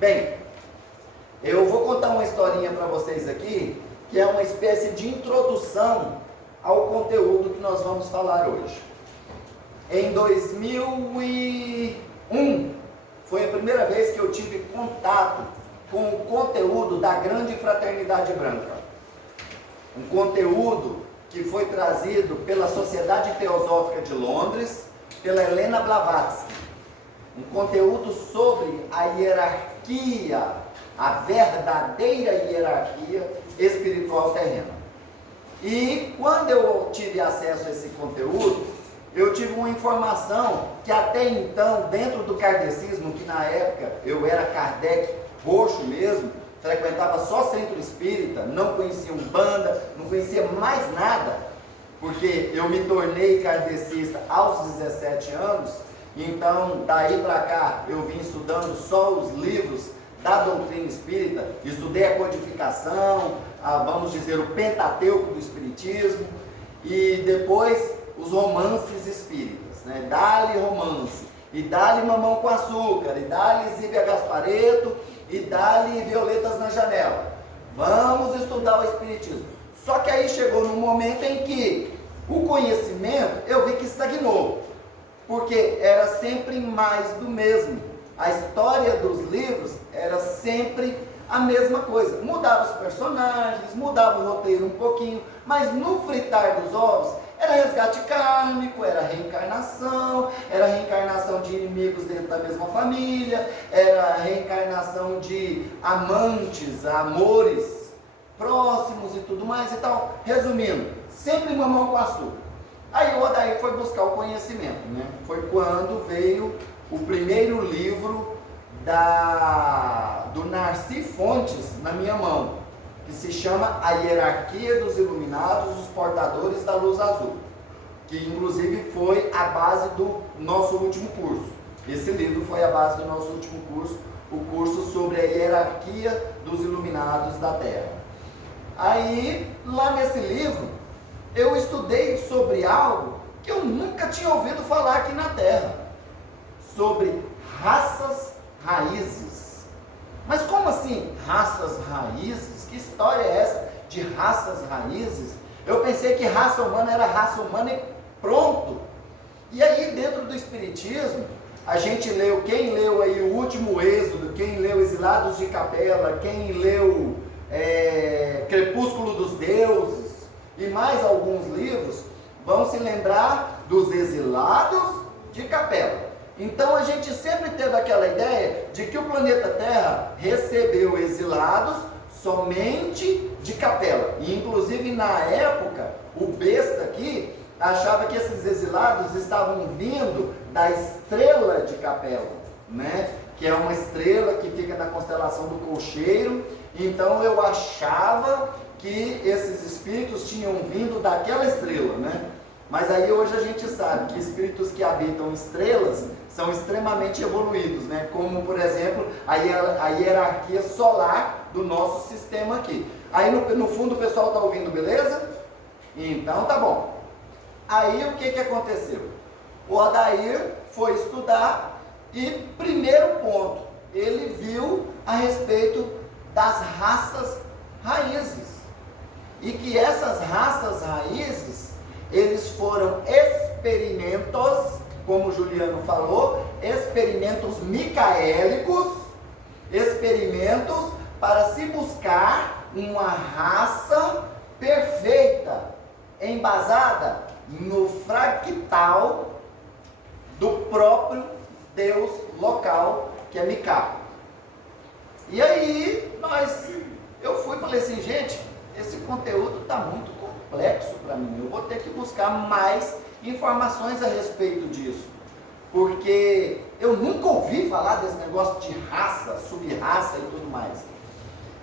Bem, eu vou contar uma historinha para vocês aqui, que é uma espécie de introdução ao conteúdo que nós vamos falar hoje. Em 2001, foi a primeira vez que eu tive contato com o conteúdo da Grande Fraternidade Branca. Um conteúdo que foi trazido pela Sociedade Teosófica de Londres, pela Helena Blavatsky. Um conteúdo sobre a hierarquia, a verdadeira hierarquia espiritual terrena. E quando eu tive acesso a esse conteúdo, eu tive uma informação que até então, dentro do kardecismo, que na época eu era Kardec roxo mesmo, frequentava só centro espírita, não conhecia Umbanda, não conhecia mais nada, porque eu me tornei kardecista aos 17 anos, então daí para cá eu vim estudando só os livros da doutrina espírita, estudei a codificação, vamos dizer, o Pentateuco do Espiritismo, e depois os romances espíritas, né? Dá-lhe romance, e dá-lhe Mamão com Açúcar, e dá-lhe Zíbia Gaspareto, e dá-lhe Violetas na Janela. Vamos estudar o Espiritismo. Só que aí chegou num momento em que o conhecimento, eu vi que estagnou, porque era sempre mais do mesmo. A história dos livros era sempre a mesma coisa. Mudava os personagens, mudava o roteiro um pouquinho, mas no fritar dos ovos, era resgate kármico, era reencarnação de inimigos dentro da mesma família, era reencarnação de amantes, amores próximos e tudo mais e tal. Resumindo, sempre Mamão com Açúcar. Aí o Odair foi buscar o conhecimento, né? Foi quando veio o primeiro livro do Narci Fontes na minha mão, que se chama A Hierarquia dos Iluminados, os Portadores da Luz Azul, que inclusive foi a base do nosso último curso. Esse livro foi a base do nosso último curso, o curso sobre a hierarquia dos iluminados da Terra. Aí, lá nesse livro, eu estudei sobre algo que eu nunca tinha ouvido falar aqui na Terra, sobre raças raízes. Mas como assim raças raízes? Que história é essa de raças raízes? Eu pensei que raça humana era raça humana e pronto. E aí dentro do Espiritismo, a gente leu, quem leu aí o último Êxodo, quem leu Exilados de Capela, quem leu Crepúsculo dos Deuses e mais alguns livros, vão se lembrar dos Exilados de Capela. Então a gente sempre teve aquela ideia de que o planeta Terra recebeu exilados somente de Capela. E inclusive na época, o besta aqui achava que esses exilados estavam vindo da estrela de Capela, né? Que é uma estrela que fica na constelação do Colcheiro. Então eu achava que esses espíritos tinham vindo daquela estrela, né? Mas aí hoje a gente sabe que espíritos que habitam estrelas são extremamente evoluídos, né? Como, por exemplo, a hierarquia solar do nosso sistema aqui. Aí no fundo o pessoal está ouvindo, beleza? Então tá bom. Aí o que aconteceu? O Odair foi estudar e, primeiro ponto, ele viu a respeito das raças raízes. E que essas raças raízes, eles foram experimentos, como o Juliano falou, experimentos micaélicos, experimentos para se buscar uma raça perfeita, embasada no fractal do próprio Deus local, que é Micá. E aí, eu fui e falei assim, gente, esse conteúdo está muito complexo para mim, eu vou ter que buscar mais informações a respeito disso, porque eu nunca ouvi falar desse negócio de raça, sub-raça e tudo mais.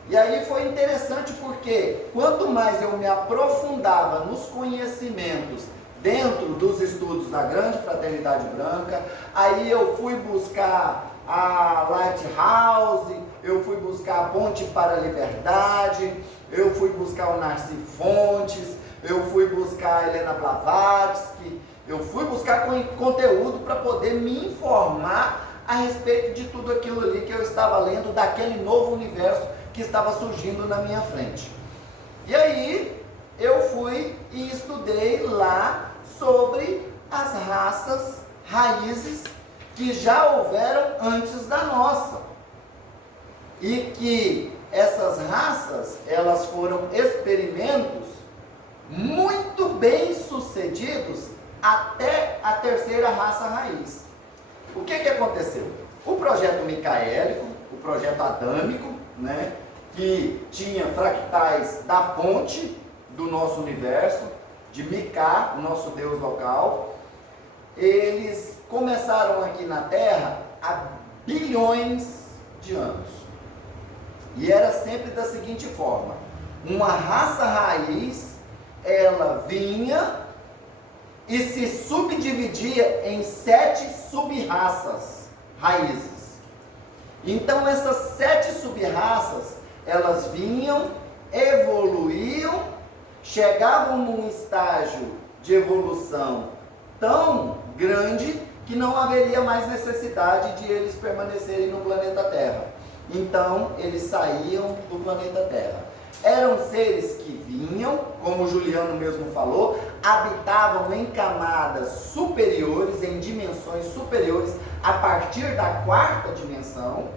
E aí foi interessante porque quanto mais eu me aprofundava nos conhecimentos dentro dos estudos da Grande Fraternidade Branca, aí eu fui buscar a Lighthouse, eu fui buscar a Ponte para a Liberdade, eu fui buscar o Narci Fontes, eu fui buscar a Helena Blavatsky, eu fui buscar conteúdo para poder me informar a respeito de tudo aquilo ali que eu estava lendo, daquele novo universo que estava surgindo na minha frente. E aí eu fui e estudei lá sobre as raças raízes que já houveram antes da nossa. E que essas raças, elas foram experimentos muito bem sucedidos até a terceira raça raiz. O que aconteceu? O projeto micaélico, o projeto adâmico, né, que tinha fractais da fonte do nosso universo, de Micá, o nosso deus local, eles começaram aqui na Terra há bilhões de anos. E era sempre da seguinte forma: uma raça raiz, ela vinha e se subdividia em 7 sub-raças raízes. Então essas 7 sub-raças, elas vinham, evoluíam, chegavam num estágio de evolução tão grande que não haveria mais necessidade de eles permanecerem no planeta Terra. Então eles saíam do planeta Terra. Eram seres que vinham, como o Juliano mesmo falou, habitavam em camadas superiores, em dimensões superiores, a partir da 4ª dimensão.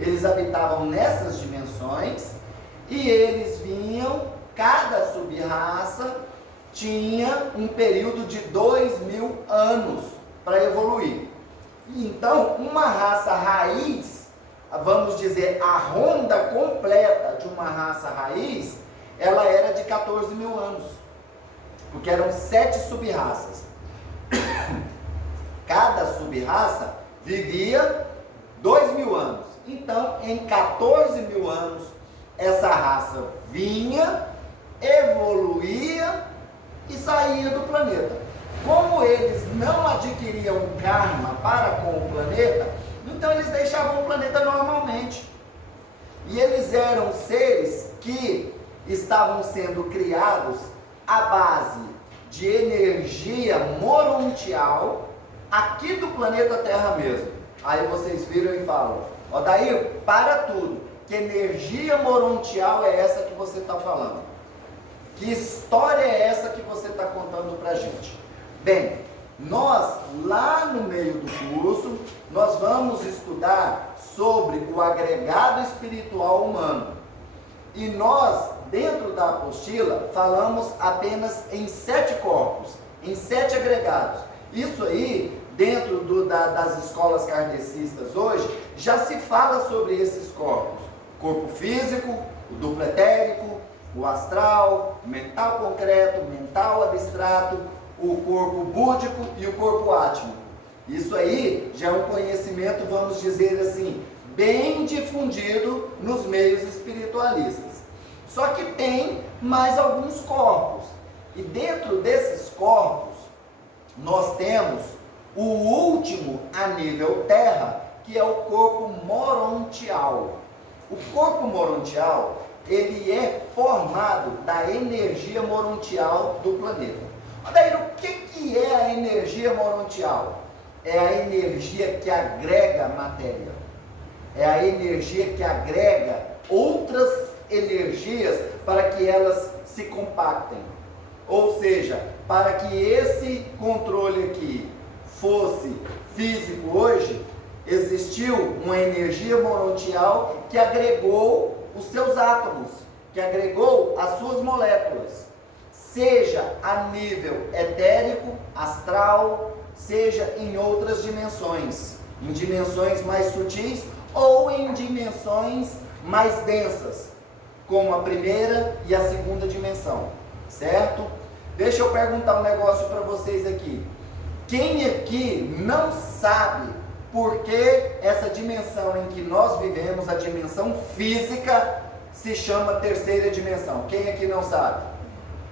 Eles habitavam nessas dimensões e eles vinham, cada sub-raça tinha um período de 2000 anos para evoluir. Então, uma raça raiz, vamos dizer, a ronda completa de uma raça raiz, ela era de 14.000 anos, porque eram 7 sub-raças. Cada sub-raça vivia 2.000 anos. Então, em 14.000 anos, essa raça vinha, evoluía e saía do planeta. Como eles não adquiriam karma para com o planeta, então eles deixavam o planeta normalmente. E eles eram seres que estavam sendo criados à base de energia morontial aqui do planeta Terra mesmo. Aí vocês viram e falam: Odair, para tudo, que energia morontial é essa que você está falando? Que história é essa que você está contando para a gente? Bem, nós lá no meio do curso, nós vamos estudar sobre o agregado espiritual humano. E nós, dentro da apostila, falamos apenas em 7 corpos, em 7 agregados. Isso aí, dentro das escolas kardecistas hoje, já se fala sobre esses corpos. Corpo físico, o duplo etérico, o astral, o mental concreto, o mental abstrato, o corpo búdico e o corpo átmico. Isso aí já é um conhecimento, vamos dizer assim, bem difundido nos meios espiritualistas. Só que tem mais alguns corpos. E dentro desses corpos, nós temos o último a nível terra, que é o corpo morontial. O corpo morontial, ele é formado da energia morontial do planeta. Daí, o que é a energia morontial? É a energia que agrega matéria. É a energia que agrega outras energias para que elas se compactem. Ou seja, para que esse controle aqui fosse físico hoje, existiu uma energia morontial que agregou os seus átomos, que agregou as suas moléculas, seja a nível etérico, astral, seja em outras dimensões, em dimensões mais sutis ou em dimensões mais densas, como a primeira e a segunda dimensão, certo? Deixa eu perguntar um negócio para vocês aqui. Quem aqui não sabe por que essa dimensão em que nós vivemos, a dimensão física, se chama terceira dimensão? Quem aqui não sabe?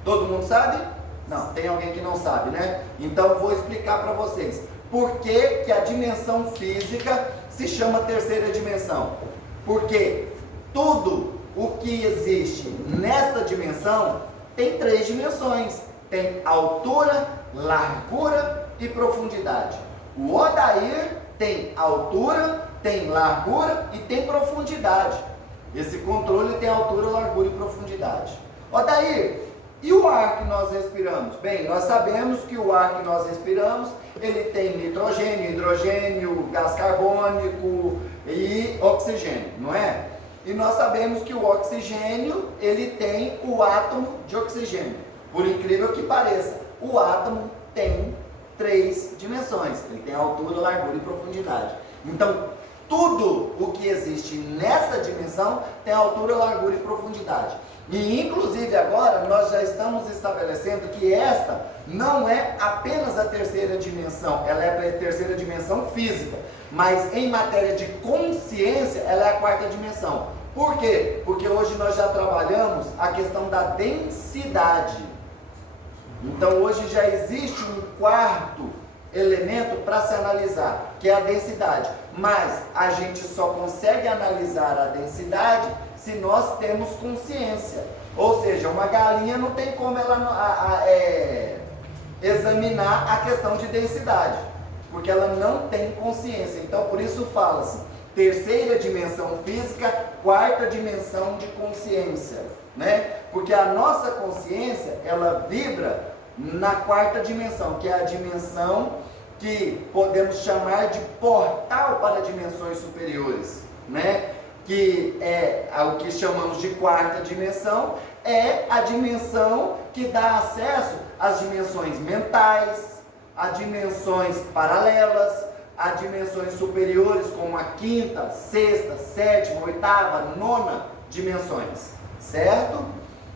Todo mundo sabe? Não, tem alguém que não sabe, né? Então eu vou explicar para vocês. Por que a dimensão física se chama terceira dimensão? Porque tudo o que existe nesta dimensão tem 3 dimensões. Tem altura, largura e profundidade. O Odair tem altura, tem largura e tem profundidade. Esse controle tem altura, largura e profundidade. Odair, e o ar que nós respiramos? Bem, nós sabemos que o ar que nós respiramos, ele tem nitrogênio, hidrogênio, gás carbônico e oxigênio, não é? E nós sabemos que o oxigênio, ele tem o átomo de oxigênio. Por incrível que pareça, o átomo tem 3 dimensões. Ele tem altura, largura e profundidade. Então, tudo o que existe nessa dimensão tem altura, largura e profundidade. E, inclusive, agora, nós já estamos estabelecendo que esta não é apenas a terceira dimensão, ela é a terceira dimensão física. Mas, em matéria de consciência, ela é a quarta dimensão. Por quê? Porque hoje nós já trabalhamos a questão da densidade. Então, hoje já existe um quarto elemento para se analisar, que é a densidade. Mas a gente só consegue analisar a densidade se nós temos consciência. Ou seja, uma galinha não tem como ela examinar a questão de densidade, porque ela não tem consciência. Então, por isso fala-se terceira dimensão física, quarta dimensão de consciência, né? Porque a nossa consciência, ela vibra na quarta dimensão, que é a dimensão que podemos chamar de portal para dimensões superiores, né? Que é o que chamamos de quarta dimensão, é a dimensão que dá acesso às dimensões mentais, a dimensões paralelas, a dimensões superiores como a quinta, sexta, sétima, oitava, nona dimensões, certo?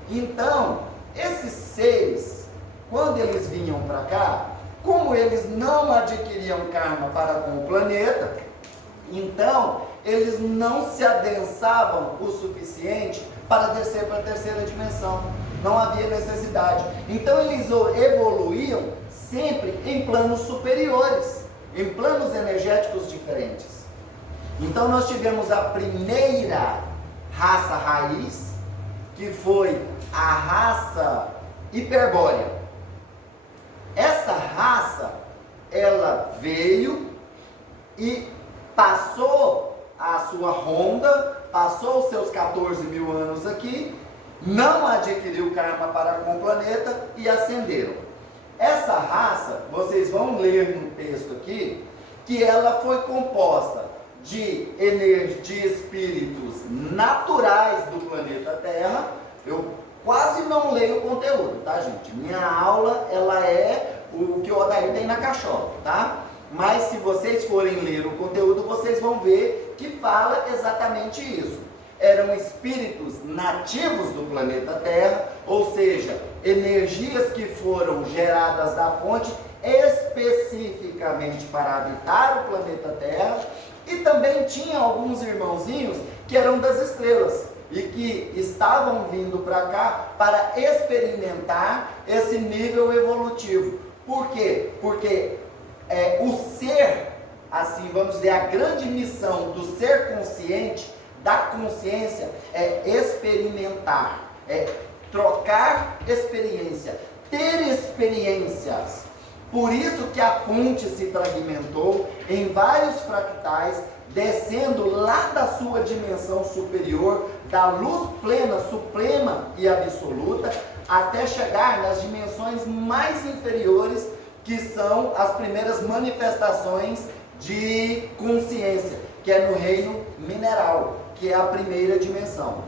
Então, esses seres, quando eles vinham para cá, como eles não adquiriam karma para com o planeta, então eles não se adensavam o suficiente para descer para a terceira dimensão. Não havia necessidade. Então eles evoluíam sempre em planos superiores, em planos energéticos diferentes. Então nós tivemos a primeira raça raiz, que foi a raça hiperbórea. Essa raça, ela veio e passou a sua ronda, passou os seus 14 mil anos aqui, não adquiriu karma para com o planeta e ascenderam. Essa raça, vocês vão ler no texto aqui, que ela foi composta de espíritos naturais do planeta Terra. Eu quase não leio o conteúdo, tá, gente? Minha aula, ela é o que o Odair tem na caixola, tá? Mas se vocês forem ler o conteúdo, vocês vão ver que fala exatamente isso. Eram espíritos nativos do planeta Terra, ou seja, energias que foram geradas da fonte especificamente para habitar o planeta Terra, e também tinha alguns irmãozinhos que eram das estrelas e que estavam vindo para cá para experimentar esse nível evolutivo. Por quê? Porque o ser, assim vamos dizer, a grande missão do ser consciente, da consciência, é experimentar, é trocar experiência, ter experiências. Por isso que a fonte se fragmentou em vários fractais, descendo lá da sua dimensão superior, da luz plena, suprema e absoluta, até chegar nas dimensões mais inferiores, que são as primeiras manifestações de consciência, que é no reino mineral, que é a primeira dimensão.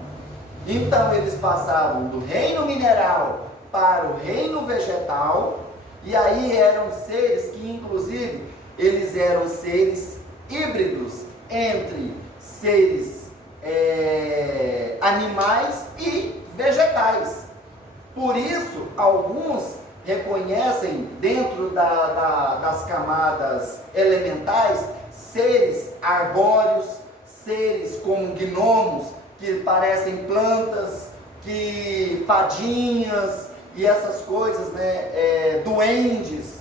Então eles passavam do reino mineral para o reino vegetal, e aí eram seres que, inclusive, eles eram seres híbridos entre seres animais e vegetais. Por isso, alguns reconhecem dentro das camadas elementais seres arbóreos, seres como gnomos, que parecem plantas, que fadinhas e essas coisas, né, duendes,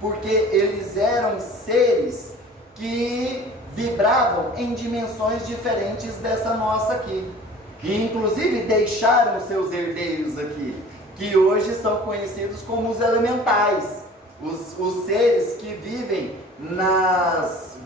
porque eles eram seres que vibravam em dimensões diferentes dessa nossa aqui, que inclusive deixaram seus herdeiros aqui, que hoje são conhecidos como os elementais, os seres que vivem nas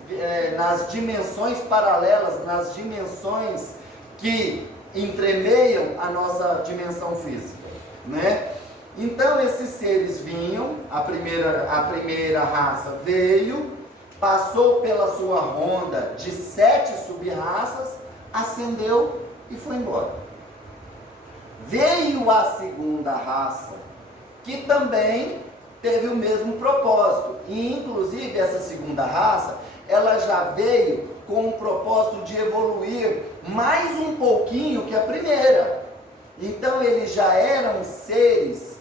nas dimensões paralelas, nas dimensões que entremeiam a nossa dimensão física, né? Então esses seres vinham, a primeira raça veio, passou pela sua ronda de 7 sub-raças, ascendeu e foi embora. Veio a segunda raça, que também teve o mesmo propósito, e inclusive essa segunda raça, ela já veio com o propósito de evoluir mais um pouquinho que a primeira. Então eles já eram seres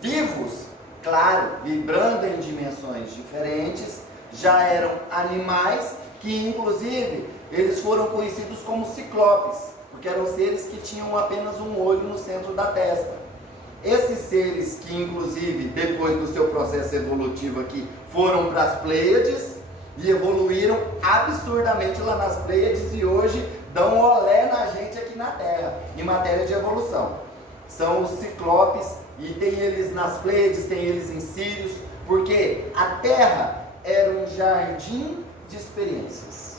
vivos, claro, vibrando em dimensões diferentes, já eram animais que inclusive eles foram conhecidos como ciclopes, porque eram seres que tinham apenas um olho no centro da testa. Esses seres que inclusive depois do seu processo evolutivo aqui foram para as Pleiades e evoluíram absurdamente lá nas Pleiades e hoje dão um olé na gente aqui na Terra, em matéria de evolução. São os ciclopes, e tem eles nas Pleiades, tem eles em Sírios, porque a Terra era um jardim de experiências.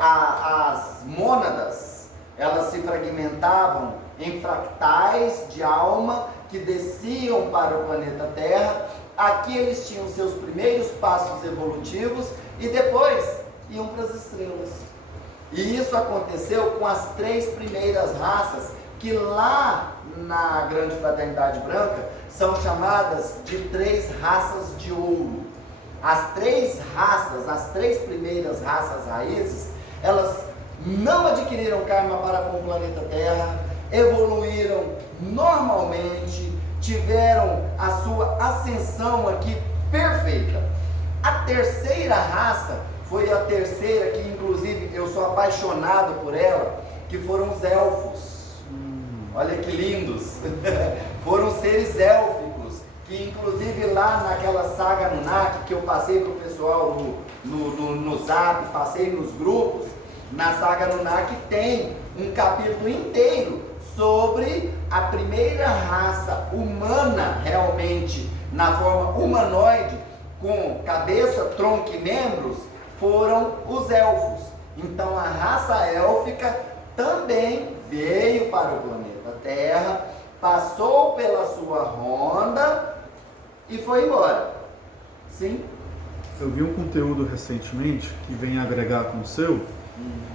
As mônadas, elas se fragmentavam em fractais de alma que desciam para o planeta Terra. Aqui eles tinham seus primeiros passos evolutivos e depois iam para as estrelas. E isso aconteceu com as 3 primeiras raças, que lá na Grande Fraternidade Branca são chamadas de 3 raças de ouro. As 3 raças, as 3 primeiras raças raízes, elas não adquiriram karma para com o planeta Terra, evoluíram normalmente, tiveram a sua ascensão aqui perfeita. A terceira raça foi a terceira que inclusive eu sou apaixonado por ela, que foram os elfos. Olha que lindos! Foram seres élficos, que inclusive lá naquela saga Anunnaki que eu passei para o pessoal no Zap, passei nos grupos, na saga Anunnaki tem um capítulo inteiro sobre a primeira raça humana realmente, na forma humanoide, com cabeça, tronco e membros, foram os elfos. Então a raça élfica também veio para o planeta Terra, passou pela sua ronda e foi embora. Sim? Eu vi um conteúdo recentemente que vem agregar com o seu,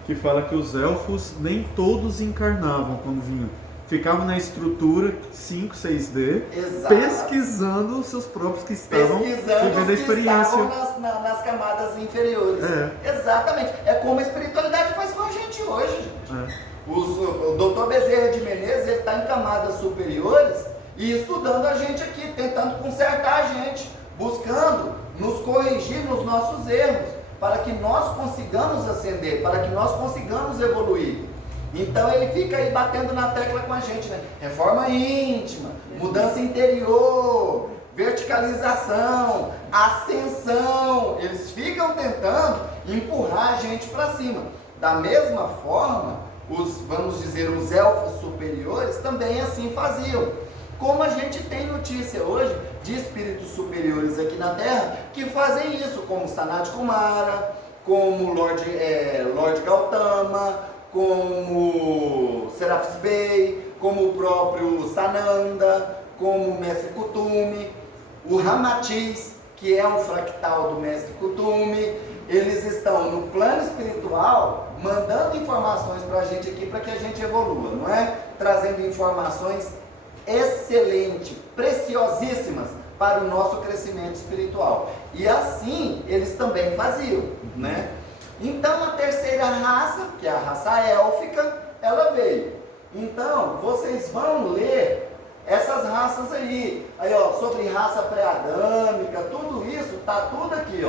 que fala que os elfos nem todos encarnavam quando vinham. Ficavam na estrutura 5, 6D, Exato. Pesquisando os seus próprios que estavam vivendo a experiência. Estavam nas camadas inferiores. Exatamente. É como a espiritualidade faz com a gente hoje, gente. O Dr. Bezerra de Menezes, ele está em camadas superiores e estudando a gente aqui, tentando consertar a gente, buscando nos corrigir nos nossos erros, para que nós consigamos ascender, para que nós consigamos evoluir. Então ele fica aí batendo na tecla com a gente, né? Reforma íntima, mudança interior, verticalização, ascensão. Eles ficam tentando empurrar a gente para cima. Da mesma forma, vamos dizer, os elfos superiores também assim faziam. Como a gente tem notícia hoje de espíritos superiores aqui na Terra que fazem isso, como Sanat Kumara, como Lord Gautama, como Serapis Bey, como o próprio Sananda, como o Mestre Kuthumi, o Ramatiz, que é um fractal do Mestre Kuthumi. Eles estão no plano espiritual mandando informações para a gente aqui para que a gente evolua, não é? Trazendo informações excelentes, preciosíssimas para o nosso crescimento espiritual. E assim eles também faziam, né? Então a terceira raça, que é a raça élfica, ela veio. Então vocês vão ler essas raças aí, sobre raça pré-adâmica, tudo isso, tá tudo aqui,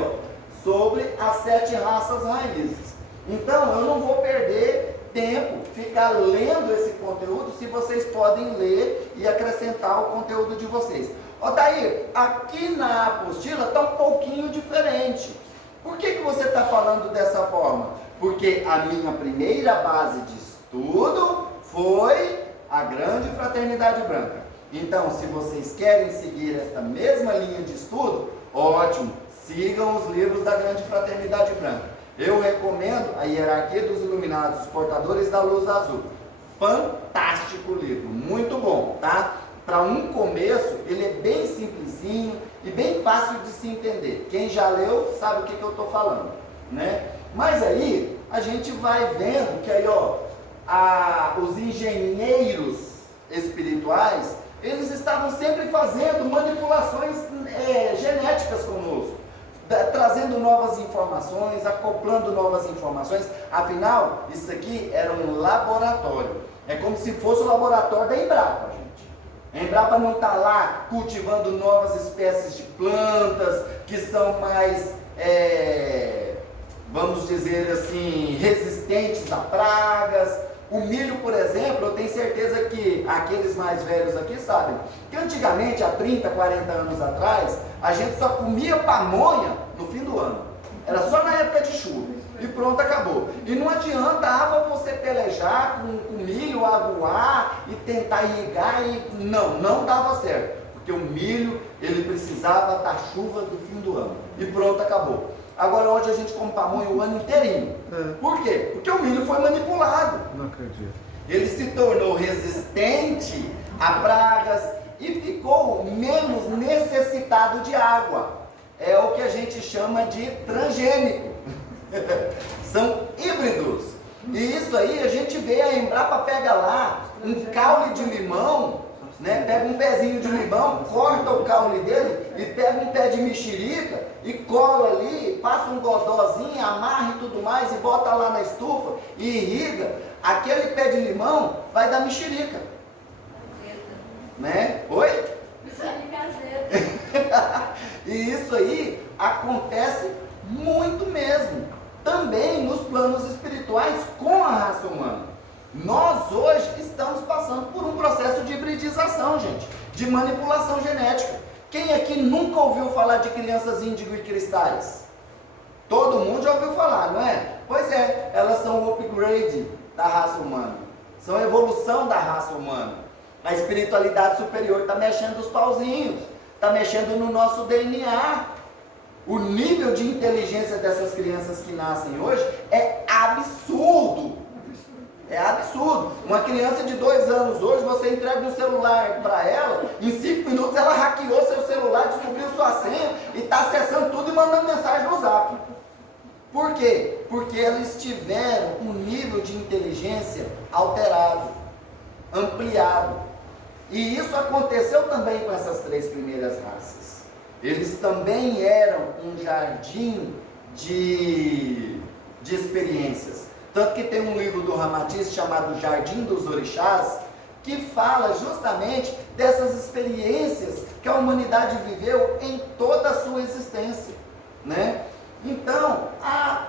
sobre as 7 raças raízes. Então eu não vou perder tempo ficar lendo esse conteúdo, se vocês podem ler e acrescentar o conteúdo de vocês. Odair, aqui na apostila está um pouquinho diferente. Por que você está falando dessa forma? Porque a minha primeira base de estudo foi a Grande Fraternidade Branca. Então, se vocês querem seguir esta mesma linha de estudo, ótimo, sigam os livros da Grande Fraternidade Branca. Eu recomendo a Hierarquia dos Iluminados, os Portadores da Luz Azul. Fantástico livro, muito bom, tá? Para um começo, ele é bem simplesinho e bem fácil de se entender. Quem já leu sabe o que eu estou falando, né? Mas aí, a gente vai vendo que aí, ó, os engenheiros espirituais, eles estavam sempre fazendo manipulações genéticas conosco, trazendo novas informações, acoplando novas informações. Afinal, isso aqui era um laboratório. É como se fosse o laboratório da Embrapa, gente. A Embrapa não está lá cultivando novas espécies de plantas que são mais, vamos dizer assim, resistentes a pragas. O milho, por exemplo, eu tenho certeza que aqueles mais velhos aqui sabem que antigamente, há 30, 40 anos atrás, a gente só comia pamonha no fim do ano. Era só na época de chuva. E pronto, acabou. E não adiantava você pelejar com milho, aguar e tentar irrigar. Não dava certo. Porque o milho, ele precisava da chuva do fim do ano. E pronto, acabou. Agora hoje a gente come pamonha o ano inteirinho. Por quê? Porque o milho foi manipulado. Não acredito. Ele se tornou resistente a pragas e ficou menos necessitado de água. É o que a gente chama de transgênico. São híbridos. E isso aí a gente vê, a Embrapa pega lá um caule de limão, né? Pega um pezinho de limão, corta o caule dele e pega um pé de mexerica e cola ali, passa um godózinho, amarra e tudo mais e bota lá na estufa e irriga. Aquele pé de limão vai dar mexerica. Né? Oi? E isso aí acontece muito mesmo. Também nos planos espirituais com a raça humana. Nós hoje estamos passando por um processo de hibridização, gente, de manipulação genética. Quem aqui nunca ouviu falar de crianças índigo e cristais? Todo mundo já ouviu falar, não é? Pois é, elas são o upgrade da raça humana, são a evolução da raça humana. A espiritualidade superior está mexendo os pauzinhos, está mexendo no nosso DNA. O nível de inteligência dessas crianças que nascem hoje é absurdo. É absurdo. Uma criança de 2 anos hoje, você entrega um celular para ela, em 5 minutos ela hackeou seu celular, descobriu sua senha e está acessando tudo e mandando mensagem no Zap. Por quê? Porque eles tiveram um nível de inteligência alterado, ampliado. E isso aconteceu também com essas 3 primeiras raças. Eles também eram um jardim de experiências. Tanto que tem um livro do Ramatiz chamado Jardim dos Orixás, que fala justamente dessas experiências que a humanidade viveu em toda a sua existência, né? Então, a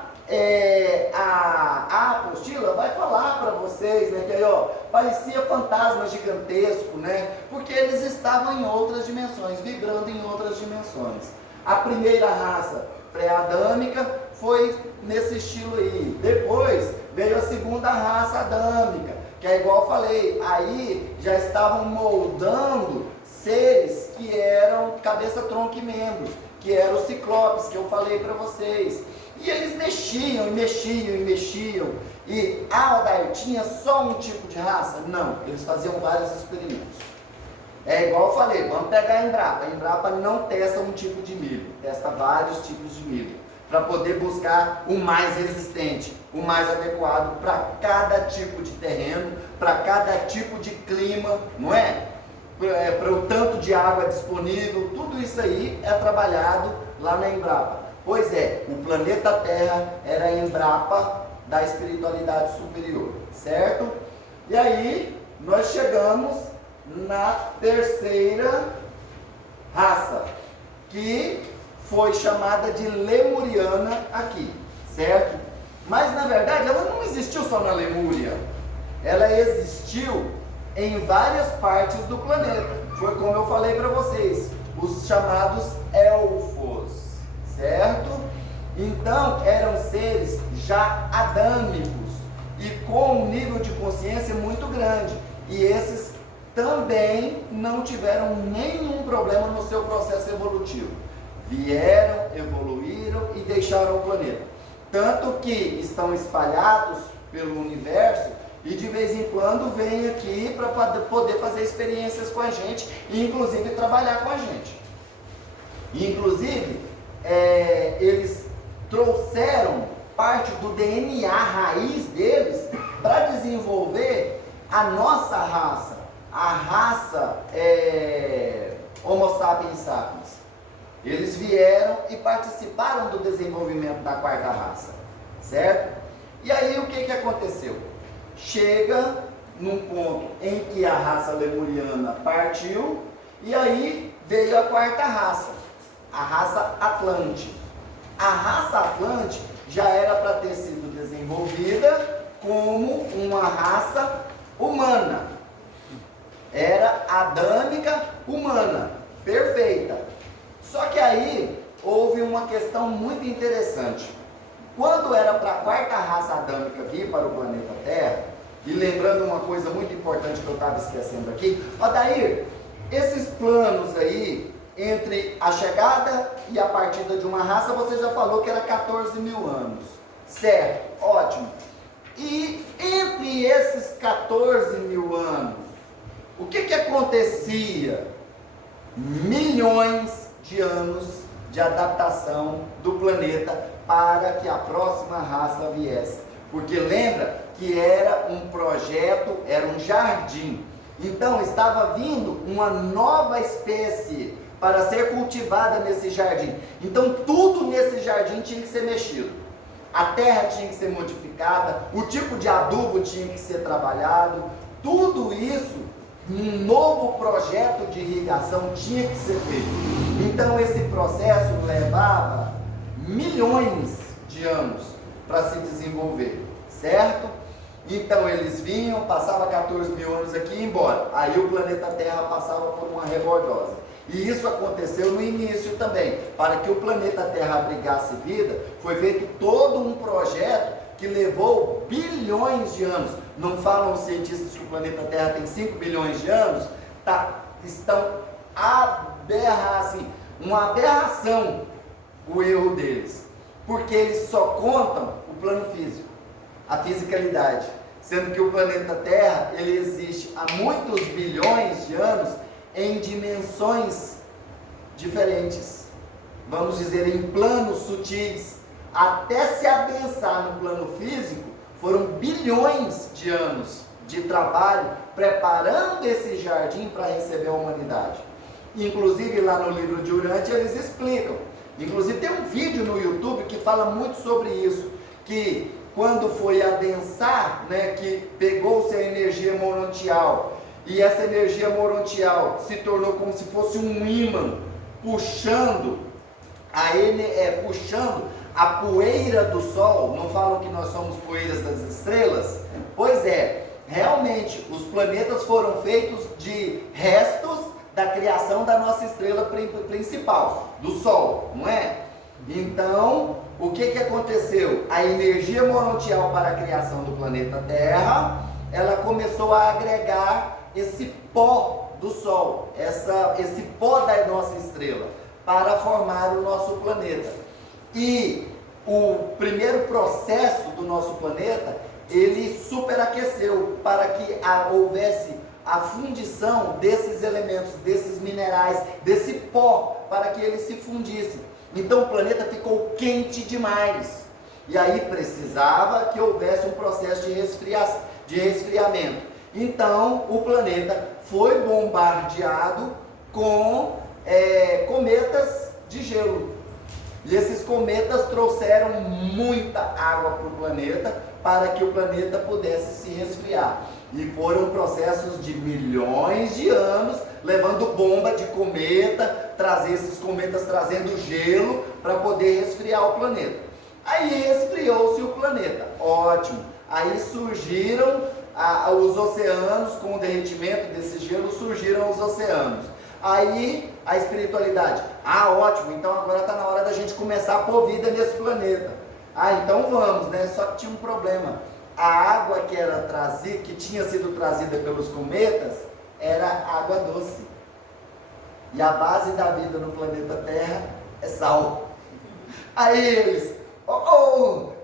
apostila vai falar para vocês, né, que aí, ó, parecia fantasma gigantesco, né? Porque eles estavam em outras dimensões, vibrando em outras dimensões. A primeira raça pré-adâmica foi nesse estilo aí. Depois veio a segunda raça adâmica, que é igual eu falei, aí já estavam moldando seres que eram cabeça, tronco e membros, que eram os ciclopes, que eu falei para vocês. E eles mexiam, e mexiam, e mexiam. E Aldair tinha só um tipo de raça? Não, eles faziam vários experimentos. É igual eu falei, vamos pegar a Embrapa. A Embrapa não testa um tipo de milho, testa vários tipos de milho, para poder buscar o mais resistente, o mais adequado para cada tipo de terreno, para cada tipo de clima, não é? Para o tanto de água disponível, tudo isso aí é trabalhado lá na Embrapa. Pois é, o planeta Terra era a Embrapa da espiritualidade superior, certo? E aí, nós chegamos na terceira raça, que foi chamada de Lemuriana aqui, certo? Mas, na verdade, ela não existiu só na Lemúria. Ela existiu em várias partes do planeta. Foi como eu falei para vocês, os chamados elfos, certo? Então, eram seres já adâmicos e com um nível de consciência muito grande. E esses também não tiveram nenhum problema no seu processo evolutivo. vieram, evoluíram e deixaram o planeta. Tanto que estão espalhados pelo universo e de vez em quando vêm aqui para poder fazer experiências com a gente e inclusive trabalhar com a gente. Inclusive, eles trouxeram parte do DNA raiz deles para desenvolver a nossa raça, a raça Homo sapiens sapiens. Eles vieram e participaram do desenvolvimento da quarta raça, certo? E aí o que aconteceu? Chega num ponto em que a raça lemuriana partiu e aí veio a quarta raça, a raça Atlante. A raça Atlante já era para ter sido desenvolvida como uma raça humana. Era adâmica humana, perfeita. Só que aí houve uma questão muito interessante. Quando era para a quarta raça adâmica vir para o planeta Terra, e lembrando uma coisa muito importante que eu estava esquecendo aqui, Odair, esses planos aí, entre a chegada e a partida de uma raça, você já falou que era 14 mil anos, certo? Ótimo. E entre esses 14 mil anos, o que acontecia? Milhões de anos de adaptação do planeta para que a próxima raça viesse. Porque lembra que era um projeto, era um jardim. Então estava vindo uma nova espécie para ser cultivada nesse jardim. Então tudo nesse jardim tinha que ser mexido. A terra tinha que ser modificada, o tipo de adubo tinha que ser trabalhado, tudo isso, um novo projeto de irrigação tinha que ser feito. Então esse processo levava milhões de anos para se desenvolver, certo? Então eles vinham, passava 14 mil anos aqui e ia embora. Aí o planeta Terra passava por uma rebordosa. E isso aconteceu no início também. Para que o planeta Terra abrigasse vida, foi feito todo um projeto que levou bilhões de anos. Não falam os cientistas que o planeta Terra tem 5 bilhões de anos? Estão uma aberração o erro deles. Porque eles só contam o plano físico, a fisicalidade. Sendo que o planeta Terra, ele existe há muitos bilhões de anos em dimensões diferentes. Vamos dizer, em planos sutis. Até se adensar no plano físico, foram bilhões de anos de trabalho preparando esse jardim para receber a humanidade. Inclusive lá no livro de Urântia eles explicam. Inclusive tem um vídeo no YouTube que fala muito sobre isso, que quando foi adensar, que pegou-se a energia morontial, e essa energia morontial se tornou como se fosse um ímã, puxando a poeira do Sol. Não falam que nós somos poeiras das estrelas? Pois é, realmente os planetas foram feitos de restos da criação da nossa estrela principal, do Sol, não é? Então, o que aconteceu? A energia morontial para a criação do planeta Terra, ela começou a agregar esse pó do Sol, esse pó da nossa estrela, para formar o nosso planeta. E o primeiro processo do nosso planeta, ele superaqueceu para que houvesse a fundição desses elementos, desses minerais, desse pó, para que eles se fundissem. Então o planeta ficou quente demais. E aí precisava que houvesse um processo de resfriamento. Então o planeta foi bombardeado com cometas de gelo. E esses cometas trouxeram muita água para o planeta, para que o planeta pudesse se resfriar. E foram processos de milhões de anos, levando bomba de cometa, esses cometas trazendo gelo para poder resfriar o planeta. Aí resfriou-se o planeta, ótimo. Aí surgiram os oceanos, com o derretimento desse gelo, surgiram os oceanos. Aí a espiritualidade, ótimo, então agora está na hora da gente começar a pôr vida nesse planeta. Então vamos, Só que tinha um problema. A água que tinha sido trazida pelos cometas era água doce. E a base da vida no planeta Terra É sal. Aí eles,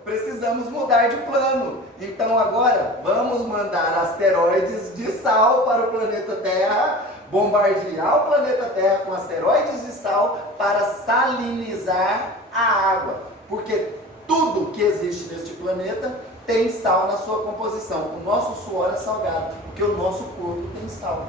precisamos mudar de plano. Então agora vamos mandar asteroides de sal para o planeta Terra, bombardear o planeta Terra com asteroides de sal para salinizar a água. Porque tudo que existe neste planeta tem sal na sua composição. O nosso suor é salgado, porque o nosso corpo tem sal.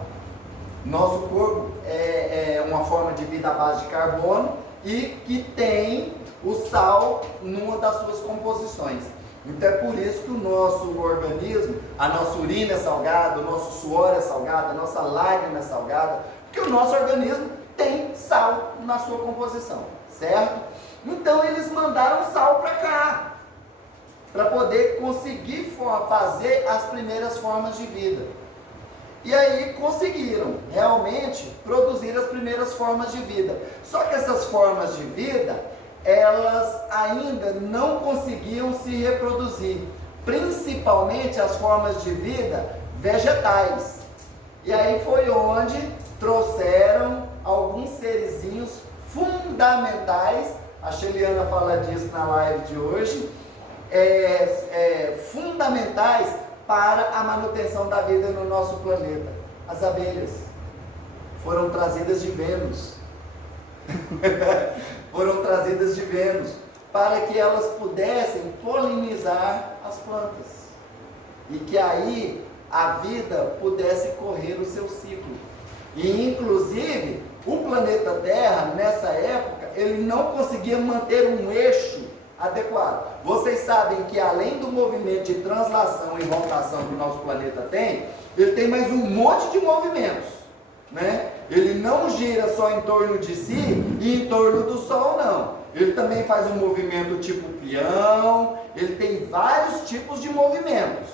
Nosso corpo é uma forma de vida à base de carbono e que tem o sal numa das suas composições. Então é por isso que o nosso organismo, a nossa urina é salgada, o nosso suor é salgado, a nossa lágrima é salgada, porque o nosso organismo tem sal na sua composição, certo? Então eles mandaram sal para cá, para poder conseguir fazer as primeiras formas de vida. E aí conseguiram realmente produzir as primeiras formas de vida. Só que essas formas de vida, elas ainda não conseguiam se reproduzir, principalmente as formas de vida vegetais. E aí foi onde trouxeram alguns serizinhos fundamentais, a Sheliana fala disso na live de hoje, fundamentais para a manutenção da vida no nosso planeta. As abelhas foram trazidas de Vênus. Foram trazidas de Vênus para que elas pudessem polinizar as plantas e que aí a vida pudesse correr o seu ciclo. E inclusive o planeta Terra nessa época ele não conseguia manter um eixo adequado. Vocês sabem que além do movimento de translação e rotação que o nosso planeta tem, ele tem mais um monte de movimentos, né? Ele não gira só em torno de si e em torno do Sol, não. Ele também faz um movimento tipo peão, ele tem vários tipos de movimentos.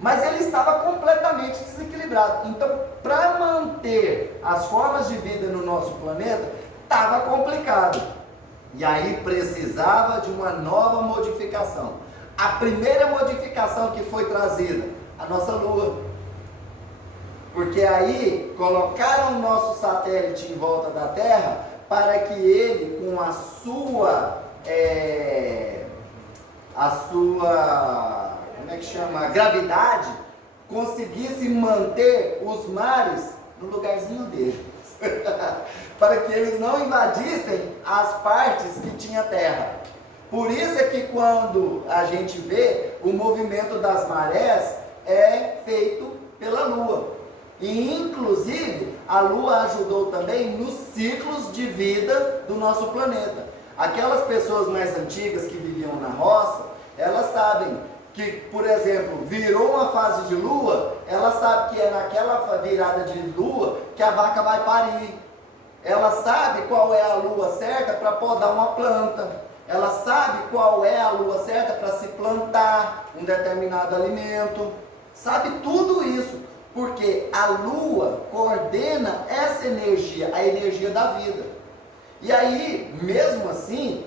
Mas ele estava completamente desequilibrado. Então, para manter as formas de vida no nosso planeta, estava complicado. E aí precisava de uma nova modificação. A primeira modificação que foi trazida, a nossa Lua. Porque aí colocaram o nosso satélite em volta da Terra para que ele, com a sua como é que chama? Gravidade, conseguisse manter os mares no lugarzinho deles. Para que eles não invadissem as partes que tinha terra. Por isso é que quando a gente vê o movimento das marés é feito pela Lua. E inclusive a Lua ajudou também nos ciclos de vida do nosso planeta. Aquelas pessoas mais antigas que viviam na roça, elas sabem que, por exemplo, virou uma fase de Lua, ela sabe que é naquela virada de Lua que a vaca vai parir. Ela sabe qual é a lua certa para podar uma planta. Ela sabe qual é a lua certa para se plantar um determinado alimento. Sabe tudo isso, porque a lua coordena essa energia, a energia da vida. E aí, mesmo assim,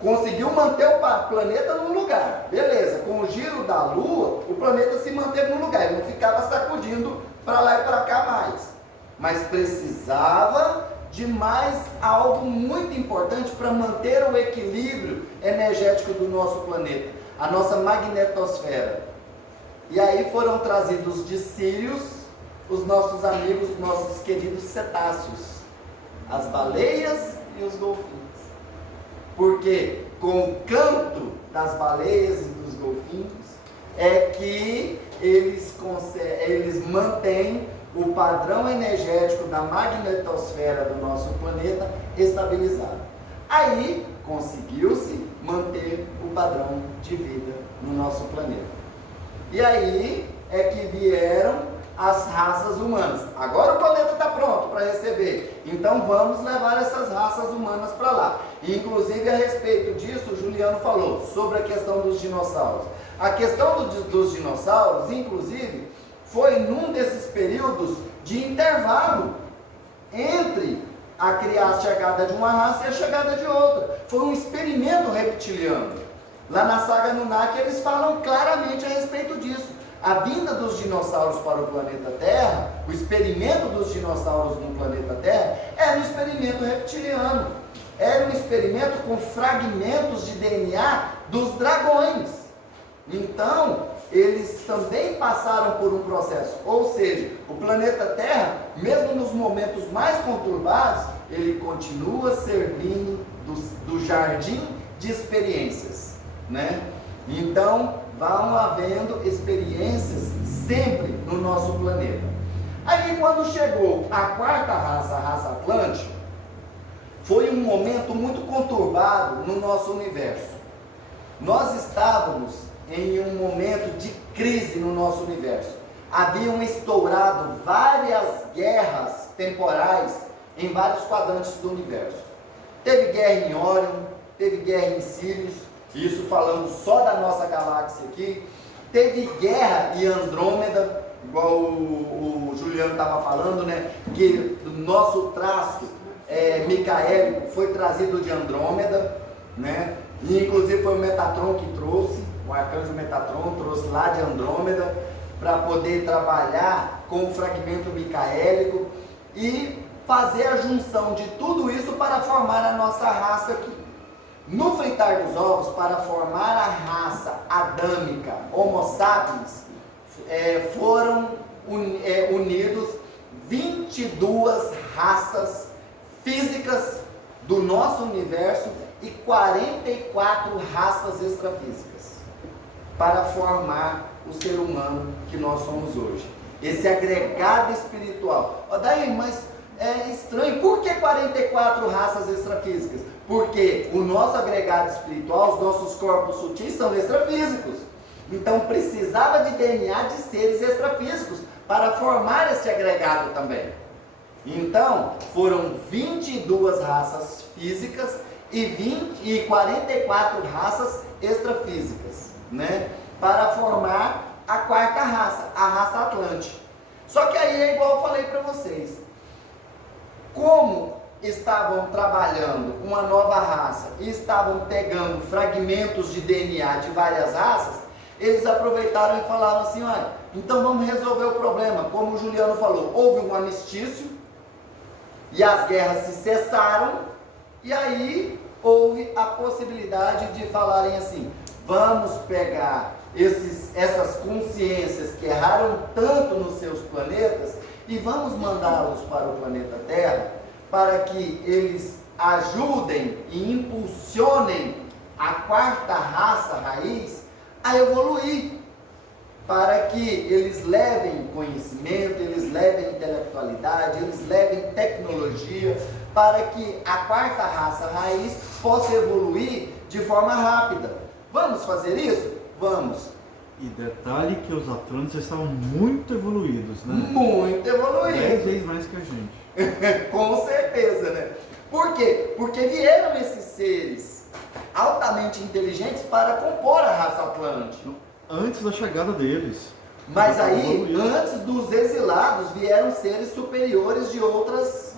conseguiu manter o planeta num lugar. Beleza, com o giro da lua, o planeta se manteve num lugar. Ele não ficava sacudindo para lá e para cá mais. Mas precisava de mais algo muito importante para manter o equilíbrio energético do nosso planeta, a nossa magnetosfera. E aí foram trazidos de Sírius os nossos amigos, nossos queridos cetáceos, as baleias e os golfinhos. Porque com o canto das baleias e dos golfinhos é que eles mantêm o padrão energético da magnetosfera do nosso planeta estabilizado. Aí conseguiu-se manter o padrão de vida no nosso planeta. E aí é que vieram as raças humanas. Agora o planeta está pronto para receber, então vamos levar essas raças humanas para lá. E, inclusive a respeito disso o Juliano falou sobre a questão dos dinossauros. A questão dos dinossauros, inclusive, foi num desses períodos de intervalo entre a chegada de uma raça e a chegada de outra. Foi um experimento reptiliano. Lá na saga Anunnaki eles falam claramente a respeito disso. A vinda dos dinossauros para o planeta Terra, o experimento dos dinossauros no planeta Terra, era um experimento experimento reptiliano. Era um experimento com fragmentos de DNA dos dragões. Então, eles também passaram por um processo. Ou seja, o planeta Terra, mesmo nos momentos mais conturbados, ele continua servindo do jardim de experiências, né? Então, vão havendo experiências sempre no nosso planeta. Aí, quando chegou a quarta raça, a raça Atlântica, foi um momento muito conturbado no nosso universo. Nós estávamos em um momento de crise no nosso universo. Haviam estourado várias guerras temporais em vários quadrantes do universo. Teve guerra em Órion, teve guerra em Sirius, isso falando só da nossa galáxia aqui. Teve guerra em Andrômeda, igual o Juliano estava falando, né? Que o nosso traço micaélico foi trazido de Andrômeda, né? E inclusive foi o Metatron que trouxe, o arcanjo Metatron trouxe lá de Andrômeda para poder trabalhar com o fragmento micaélico e fazer a junção de tudo isso para formar a nossa raça aqui. No fritar dos ovos, para formar a raça adâmica Homo sapiens, foram unidos 22 raças físicas do nosso universo e 44 raças extrafísicas para formar o ser humano que nós somos hoje. Esse agregado espiritual. Daí, mas é estranho, por que 44 raças extrafísicas? Porque o nosso agregado espiritual, os nossos corpos sutis são extrafísicos. Então precisava de DNA de seres extrafísicos para formar esse agregado também. Então foram 22 raças físicas e 44 raças extrafísicas, né? Para formar a quarta raça, a raça Atlântica. Só que aí é igual eu falei para vocês. Como estavam trabalhando uma nova raça e estavam pegando fragmentos de DNA de várias raças, eles aproveitaram e falaram assim, olha, então vamos resolver o problema. Como o Juliano falou, houve um armistício e as guerras se cessaram, e aí houve a possibilidade de falarem assim, vamos pegar essas consciências que erraram tanto nos seus planetas e vamos mandá-los para o planeta Terra para que eles ajudem e impulsionem a quarta raça raiz a evoluir, para que eles levem conhecimento, eles levem intelectualidade, eles levem tecnologia, para que a quarta raça raiz possa evoluir de forma rápida. Vamos fazer isso? Vamos. E detalhe que os Atlântidas estavam muito evoluídos, né? Muito evoluídos. 10 vezes mais que a gente. Com certeza, né? Por quê? Porque vieram esses seres altamente inteligentes para compor a raça Atlântica. Antes da chegada deles. Mas aí, antes dos exilados, vieram seres superiores de outras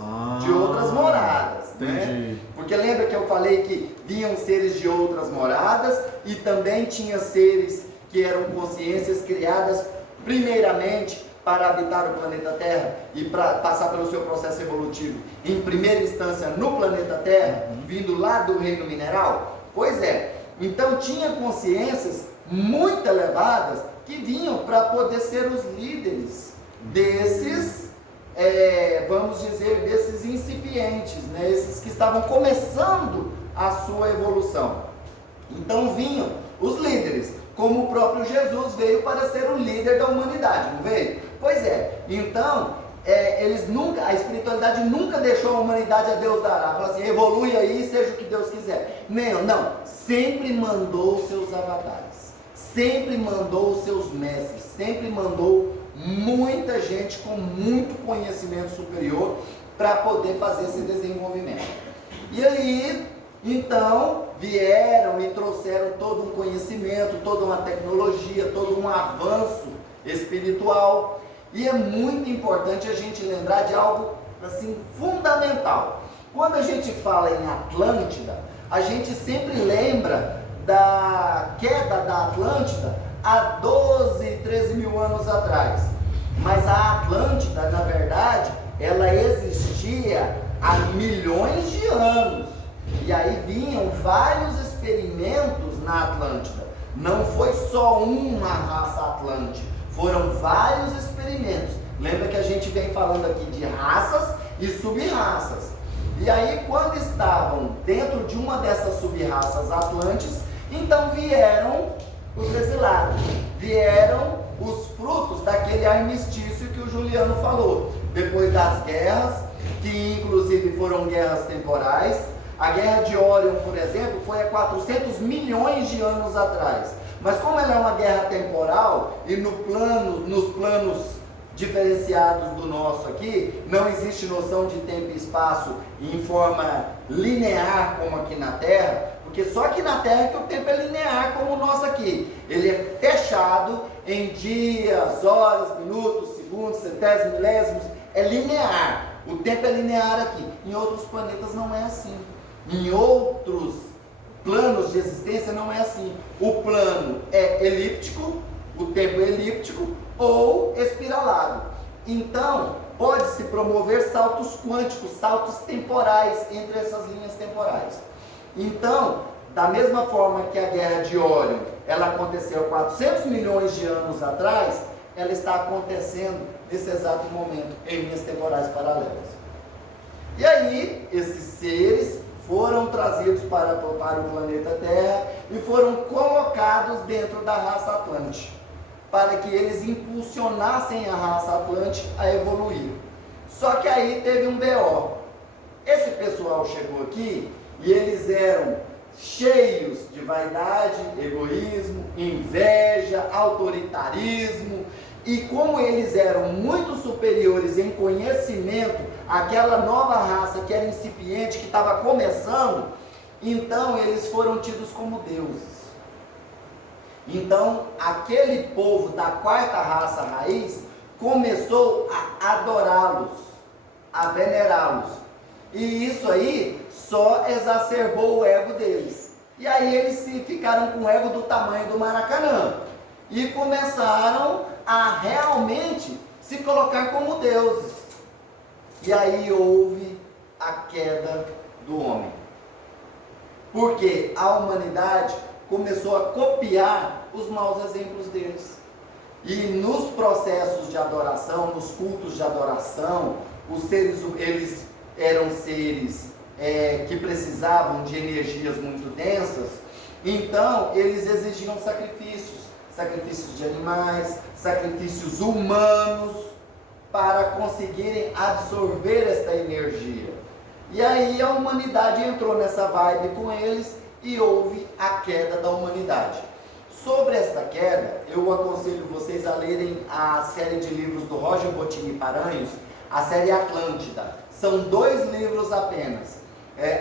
moradas, né? Porque lembra que eu falei que vinham seres de outras moradas e também tinha seres que eram consciências criadas primeiramente para habitar o planeta Terra e para passar pelo seu processo evolutivo, em primeira instância no planeta Terra, vindo lá do reino mineral? Pois é, então tinha consciências muito elevadas que vinham para poder ser os líderes desses, vamos dizer, desses incipientes, né? Esses que estavam começando a sua evolução. Então vinham os líderes, como o próprio Jesus veio para ser o líder da humanidade, não veio? Pois é, então a espiritualidade nunca deixou a humanidade a Deus dará, falou assim, evolui aí, seja o que Deus quiser. Não, sempre mandou os seus avatares, sempre mandou os seus mestres, sempre mandou muita gente com muito conhecimento superior para poder fazer esse desenvolvimento. E aí, então, vieram e trouxeram todo um conhecimento, toda uma tecnologia, todo um avanço espiritual. E é muito importante a gente lembrar de algo assim fundamental. Quando a gente fala em Atlântida, a gente sempre lembra da queda da Atlântida há 12, 13 mil anos atrás. Mas a Atlântida, na verdade, ela existia há milhões de anos. E aí vinham vários experimentos na Atlântida. Não foi só uma raça atlântica, foram vários experimentos. Lembra que a gente vem falando aqui de raças e sub-raças. E aí, quando estavam dentro de uma dessas sub-raças atlantes, então vieram os exilados, vieram os frutos daquele armistício que o Juliano falou. Depois das guerras, que inclusive foram guerras temporais. A guerra de Órion, por exemplo, foi há 400 milhões de anos atrás. Mas como ela é uma guerra temporal, e nos planos diferenciados do nosso aqui, não existe noção de tempo e espaço em forma linear como aqui na Terra, porque só aqui na Terra que o tempo é linear como o nosso aqui. Ele é fechado em dias, horas, minutos, segundos, centésimos, milésimos, é linear. O tempo é linear aqui. Em outros planetas não é assim. Em outros planos de existência não é assim. O plano é elíptico, o tempo é elíptico ou espiralado. Então, pode-se promover saltos quânticos, saltos temporais entre essas linhas temporais. Então, da mesma forma que a guerra de Órion, ela aconteceu 400 milhões de anos atrás, ela está acontecendo nesse exato momento em linhas temporais paralelas. E aí, esses seres foram trazidos para o planeta Terra e foram colocados dentro da raça Atlante, para que eles impulsionassem a raça Atlante a evoluir. Só que aí teve um BO. Esse pessoal chegou aqui e eles eram cheios de vaidade, egoísmo, inveja, autoritarismo. E como eles eram muito superiores em conhecimento àquela nova raça que era incipiente, que estava começando, então eles foram tidos como deuses. Então, aquele povo da quarta raça raiz começou a adorá-los, a venerá-los. E isso aí só exacerbou o ego deles. E aí eles ficaram com o ego do tamanho do Maracanã. E começaram a realmente se colocar como deuses. E aí houve a queda do homem. Porque a humanidade começou a copiar os maus exemplos deles. E nos processos de adoração, nos cultos de adoração, eles eram seres que precisavam de energias muito densas, então eles exigiam sacrifícios de animais, sacrifícios humanos, para conseguirem absorver esta energia. E aí a humanidade entrou nessa vibe com eles e houve a queda da humanidade. Sobre esta queda, eu aconselho vocês a lerem a série de livros do Roger Bottini Paranhos, a série Atlântida. São 2 livros apenas.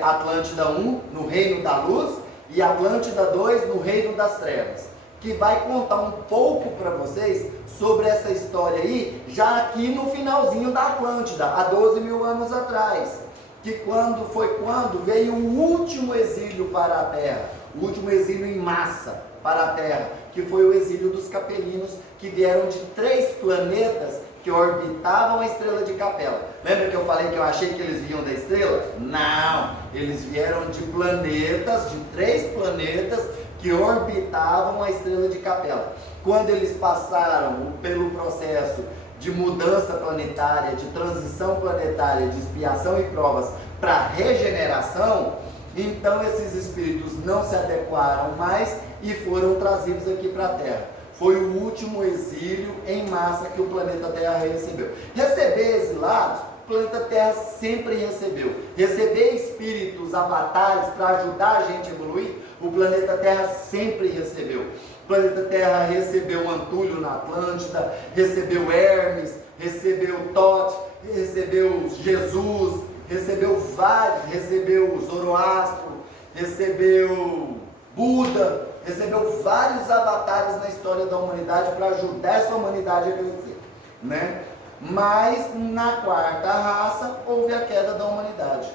Atlântida 1, no Reino da Luz, e Atlântida 2, no Reino das Trevas, que vai contar um pouco para vocês sobre essa história aí, já aqui no finalzinho da Atlântida, há 12 mil anos atrás, que quando veio o último exílio para a Terra, o último exílio em massa para a Terra, que foi o exílio dos capelinos, que vieram de 3 planetas que orbitavam a estrela de Capela. Lembra que eu falei que eu achei que eles vinham da estrela? Não, eles vieram de planetas, de 3 planetas que orbitavam a estrela de Capela. Quando eles passaram pelo processo de mudança planetária, de transição planetária, de expiação e provas para regeneração, então esses espíritos não se adequaram mais e foram trazidos aqui para a Terra. Foi o último exílio em massa que o planeta Terra recebeu. Receber exilados, o planeta Terra sempre recebeu. Receber espíritos, avatares para ajudar a gente a evoluir, o planeta Terra sempre recebeu. O planeta Terra recebeu Antúlio na Atlântida, recebeu Hermes, recebeu Thoth, recebeu Jesus, recebeu vários, recebeu Zoroastro, recebeu Buda, recebeu vários avatares na história da humanidade para ajudar essa humanidade a crescer, né? Mas na quarta raça houve a queda da humanidade.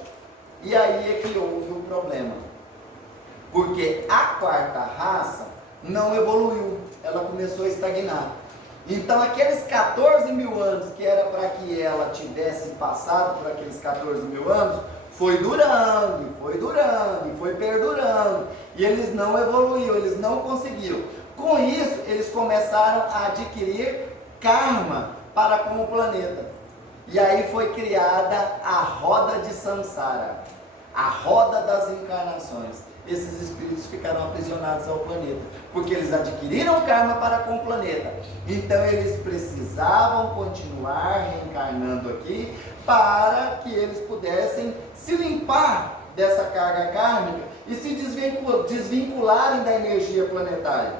E aí é que houve o problema. Porque a quarta raça não evoluiu, ela começou a estagnar. Então aqueles 14 mil anos que era para que ela tivesse passado por aqueles 14 mil anos, foi durando, foi perdurando, e eles não evoluíram, eles não conseguiram. Com isso, eles começaram a adquirir karma para com o planeta. E aí foi criada a roda de Samsara, a roda das encarnações. Esses espíritos ficaram aprisionados ao planeta, porque eles adquiriram karma para com o planeta. Então eles precisavam continuar reencarnando aqui para que eles pudessem se limpar dessa carga kármica e se desvincularem da energia planetária.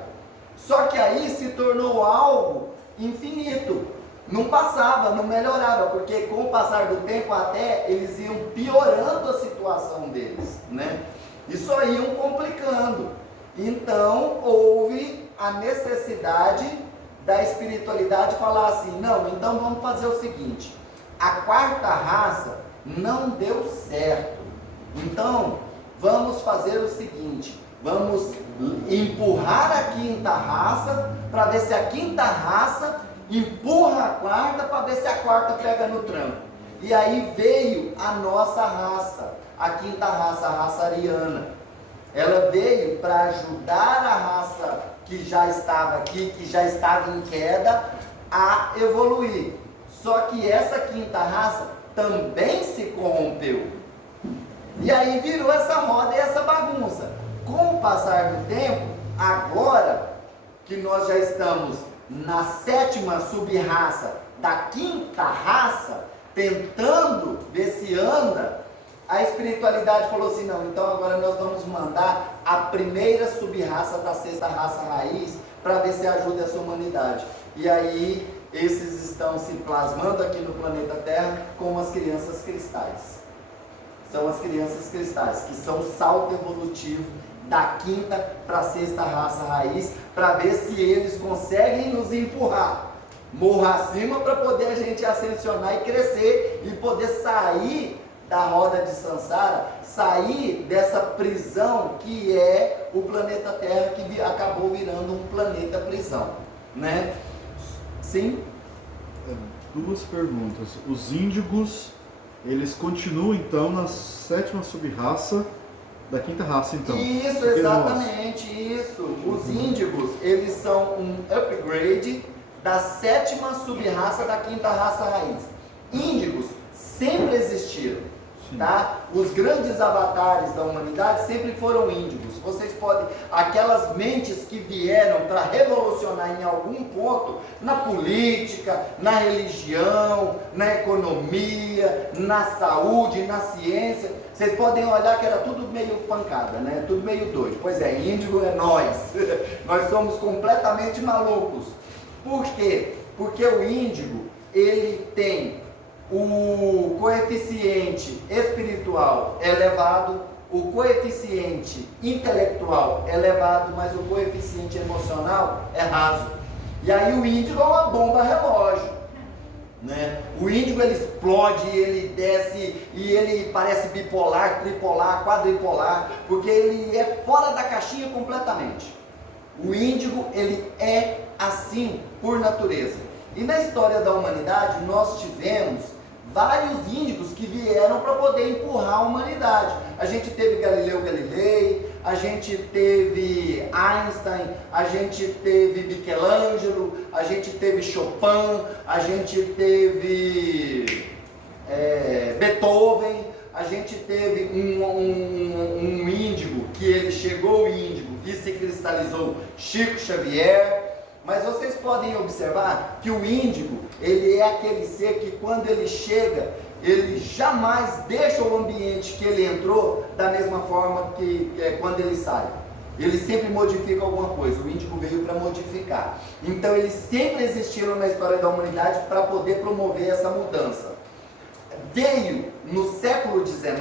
Só que aí se tornou algo infinito. Não passava, não melhorava, porque com o passar do tempo até eles iam piorando a situação deles, né? E só iam complicando. Então houve a necessidade da espiritualidade falar assim, não, então vamos fazer o seguinte, a quarta raça não deu certo, então vamos fazer o seguinte, vamos empurrar a quinta raça para ver se a quinta raça empurra a quarta para ver se a quarta pega no tranco. E aí veio a nossa raça, a quinta raça, a raça ariana. Ela veio para ajudar a raça que já estava aqui, que já estava em queda, a evoluir. Só que essa quinta raça também se corrompeu. E aí virou essa roda e essa bagunça. Com o passar do tempo, agora que nós já estamos na sétima sub-raça da quinta raça, tentando ver se anda, a espiritualidade falou assim, não, então agora nós vamos mandar a primeira sub-raça da sexta raça raiz para ver se ajuda essa humanidade. E aí esses estão se plasmando aqui no planeta Terra como as crianças cristais. São as crianças cristais, que são o salto evolutivo da quinta para a sexta raça raiz, para ver se eles conseguem nos empurrar morro acima para poder a gente ascensionar e crescer e poder sair da roda de Samsara, sair dessa prisão que é o planeta Terra, que acabou virando um planeta prisão, né? Sim? Duas perguntas. Os índigos, eles continuam então na sétima sub-raça da quinta raça, então? Isso, exatamente, isso. Os índigos, eles são um upgrade da sétima sub-raça da quinta raça raiz. Índigos sempre existiram, tá? Os grandes avatares da humanidade sempre foram índigos. Vocês podem, aquelas mentes que vieram para revolucionar em algum ponto, na política, na religião, na economia, na saúde, na ciência, vocês podem olhar que era tudo meio pancada, né? Tudo meio doido. Pois é, índigo é nós. Nós somos completamente malucos. Por quê? Porque o índigo, ele tem o coeficiente espiritual elevado, o coeficiente intelectual elevado, mas o coeficiente emocional é raso. E aí o índigo é uma bomba relógio, né? O índigo, ele explode, ele desce e ele parece bipolar, tripolar, quadripolar, porque ele é fora da caixinha completamente. O índigo, ele é assim por natureza. E na história da humanidade nós tivemos vários índigos que vieram para poder empurrar a humanidade. A gente teve Galileu Galilei, a gente teve Einstein, a gente teve Michelangelo, a gente teve Chopin, a gente teve Beethoven, a gente teve um índigo, que ele chegou o índigo e se cristalizou, Chico Xavier. Mas vocês podem observar que o índigo, ele é aquele ser que quando ele chega, ele jamais deixa o ambiente que ele entrou da mesma forma que quando ele sai. Ele sempre modifica alguma coisa. O índigo veio para modificar. Então eles sempre existiram na história da humanidade para poder promover essa mudança. Veio no século XIX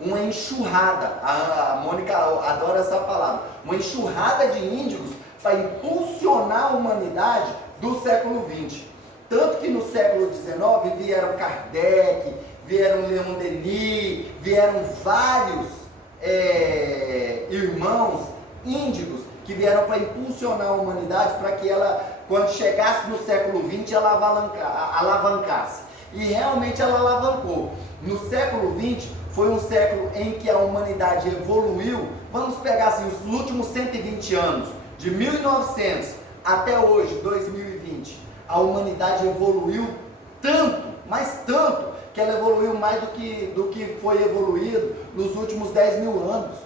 uma enxurrada, a Mônica adora essa palavra, uma enxurrada de índigos para impulsionar a humanidade do século XX. Tanto que no século XIX vieram Kardec, vieram Leon Denis, vieram vários irmãos índigos que vieram para impulsionar a humanidade para que ela quando chegasse no século XX, ela alavancasse. E realmente ela alavancou. No século XX, foi um século em que a humanidade evoluiu. Vamos pegar assim, os últimos 120 anos, de 1900 até hoje, 2020, a humanidade evoluiu tanto, mas tanto, que ela evoluiu mais do que foi evoluído nos últimos 10 mil anos.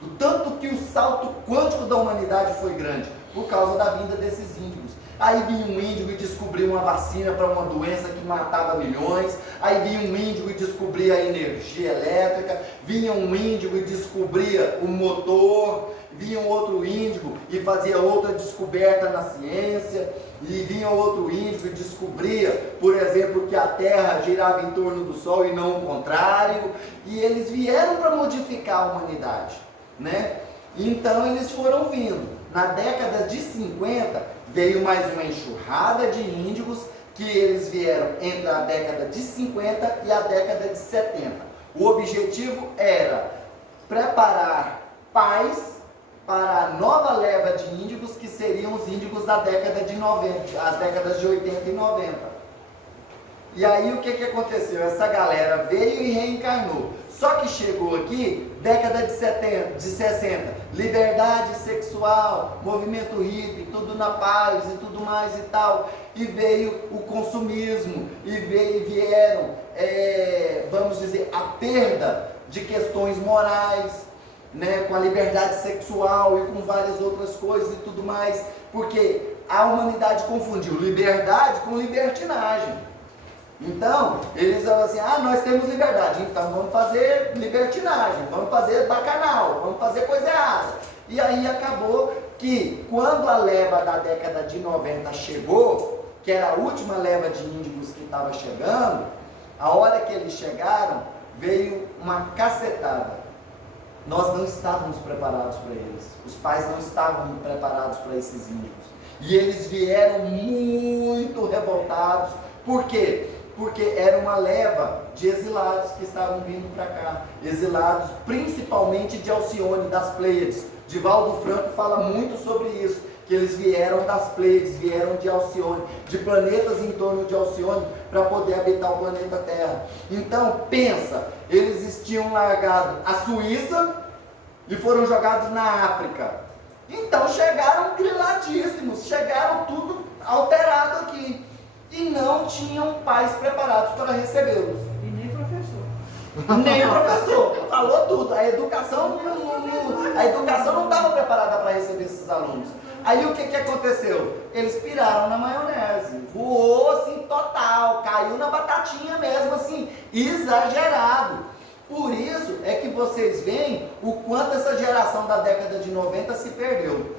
Do tanto que o salto quântico da humanidade foi grande, por causa da vinda desses índigos. Aí vinha um índigo e descobria uma vacina para uma doença que matava milhões. Aí vinha um índigo e descobria a energia elétrica. Vinha um índigo e descobria o motor. Vinha um outro índigo e fazia outra descoberta na ciência. E vinha outro índigo e descobria, por exemplo, que a Terra girava em torno do Sol e não o contrário. E eles vieram para modificar a humanidade, né? Então eles foram vindo. Na década de 50, veio mais uma enxurrada de índigos, que eles vieram entre a década de 50 e a década de 70. O objetivo era preparar pais para a nova leva de índigos, que seriam os índigos da década de 90, as décadas de 80 e 90. E aí o que aconteceu? Essa galera veio e reencarnou. Só que chegou aqui, década de 70, de 60, liberdade sexual, movimento hippie, tudo na paz e tudo mais e tal. E veio o consumismo, e vieram, vamos dizer, a perda de questões morais, né, com a liberdade sexual e com várias outras coisas e tudo mais. Porque a humanidade confundiu liberdade com libertinagem. Então, eles falam assim, nós temos liberdade, então vamos fazer libertinagem, vamos fazer bacanal, vamos fazer coisa errada. E aí acabou que, quando a leva da década de 90 chegou, que era a última leva de índigos que estava chegando, a hora que eles chegaram, veio uma cacetada. Nós não estávamos preparados para eles, os pais não estavam preparados para esses índigos. E eles vieram muito revoltados. Por quê? Porque era uma leva de exilados que estavam vindo para cá. Exilados principalmente de Alcione, das Pleiades. Divaldo Franco fala muito sobre isso, que eles vieram das Pleiades, vieram de Alcione, de planetas em torno de Alcione, para poder habitar o planeta Terra. Então, pensa, eles tinham largado a Suíça e foram jogados na África. Então chegaram griladíssimos, chegaram tudo alterado aqui. E não tinham pais preparados para recebê-los. E nem professor. Nem o professor. Falou tudo. A educação não estava preparada para receber esses alunos. Aí o que aconteceu? Eles piraram na maionese. Voou assim total. Caiu na batatinha mesmo assim. Exagerado. Por isso é que vocês veem o quanto essa geração da década de 90 se perdeu.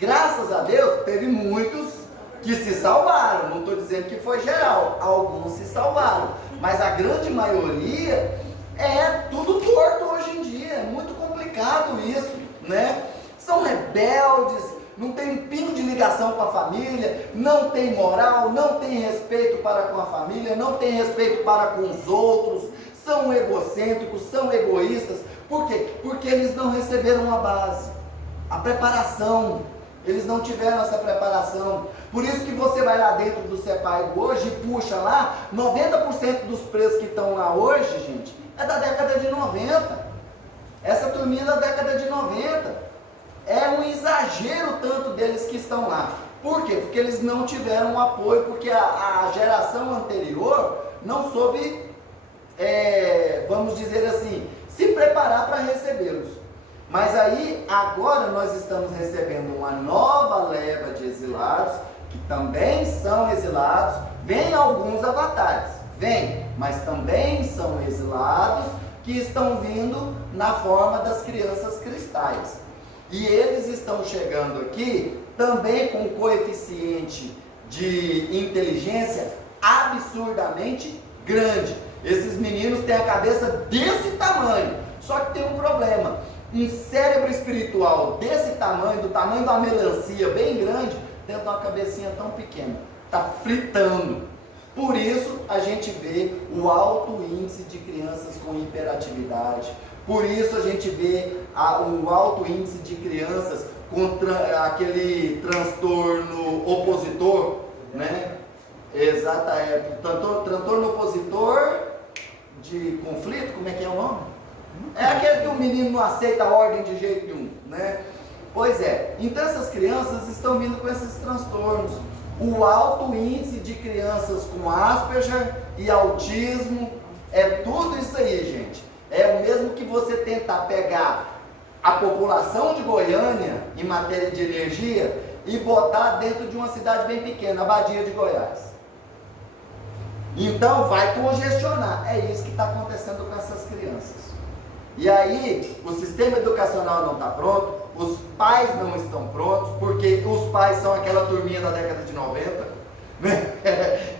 Graças a Deus, teve muitos que se salvaram, não estou dizendo que foi geral, alguns se salvaram, mas a grande maioria é tudo torto hoje em dia, é muito complicado isso, né? São rebeldes, não tem um pingo de ligação com a família, não tem moral, não tem respeito para com a família, não tem respeito para com os outros, são egocêntricos, são egoístas. Por quê? Porque eles não receberam a base, a preparação. Eles não tiveram essa preparação. Por isso que você vai lá dentro do CEPAI hoje e puxa lá, 90% dos presos que estão lá hoje, gente, é da década de 90. Essa turminha da década de 90. É um exagero tanto deles que estão lá. Por quê? Porque eles não tiveram um apoio, porque a geração anterior não soube, vamos dizer assim, se preparar para recebê-los. Mas aí, agora nós estamos recebendo uma nova leva de exilados, que também são exilados. Vêm alguns avatares, vêm, mas também são exilados, que estão vindo na forma das crianças cristais. E eles estão chegando aqui também com um coeficiente de inteligência absurdamente grande. Esses meninos têm a cabeça desse tamanho, só que tem um problema. Um cérebro espiritual desse tamanho, do tamanho de uma melancia bem grande, dentro de uma cabecinha tão pequena, está fritando. Por isso a gente vê o alto índice de crianças com hiperatividade. Por isso a gente vê o alto índice de crianças aquele transtorno opositor, né? Exato, transtorno opositor de conflito, como é que é o nome? É aquele que o menino não aceita a ordem de jeito nenhum, né? Pois é, então essas crianças estão vindo com esses transtornos. O alto índice de crianças com Asperger e autismo, é tudo isso aí, gente. É o mesmo que você tentar pegar a população de Goiânia em matéria de energia e botar dentro de uma cidade bem pequena, a Badia de Goiás. Então vai congestionar. É isso que está acontecendo com essas crianças. E aí, o sistema educacional não está pronto, os pais não estão prontos, porque os pais são aquela turminha da década de 90, né?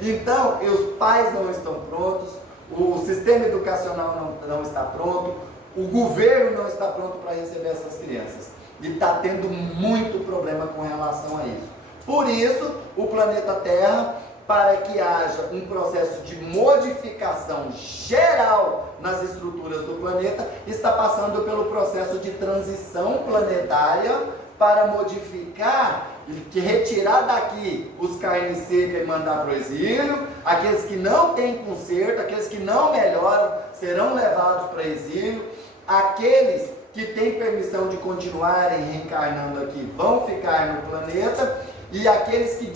Então, os pais não estão prontos, o sistema educacional não está pronto, o governo não está pronto para receber essas crianças. E está tendo muito problema com relação a isso. Por isso, o planeta Terra, para que haja um processo de modificação geral nas estruturas do planeta, está passando pelo processo de transição planetária para modificar, retirar daqui os carne seca e mandar para o exílio. Aqueles que não têm conserto, aqueles que não melhoram, serão levados para exílio. Aqueles que têm permissão de continuarem reencarnando aqui vão ficar no planeta. E aqueles que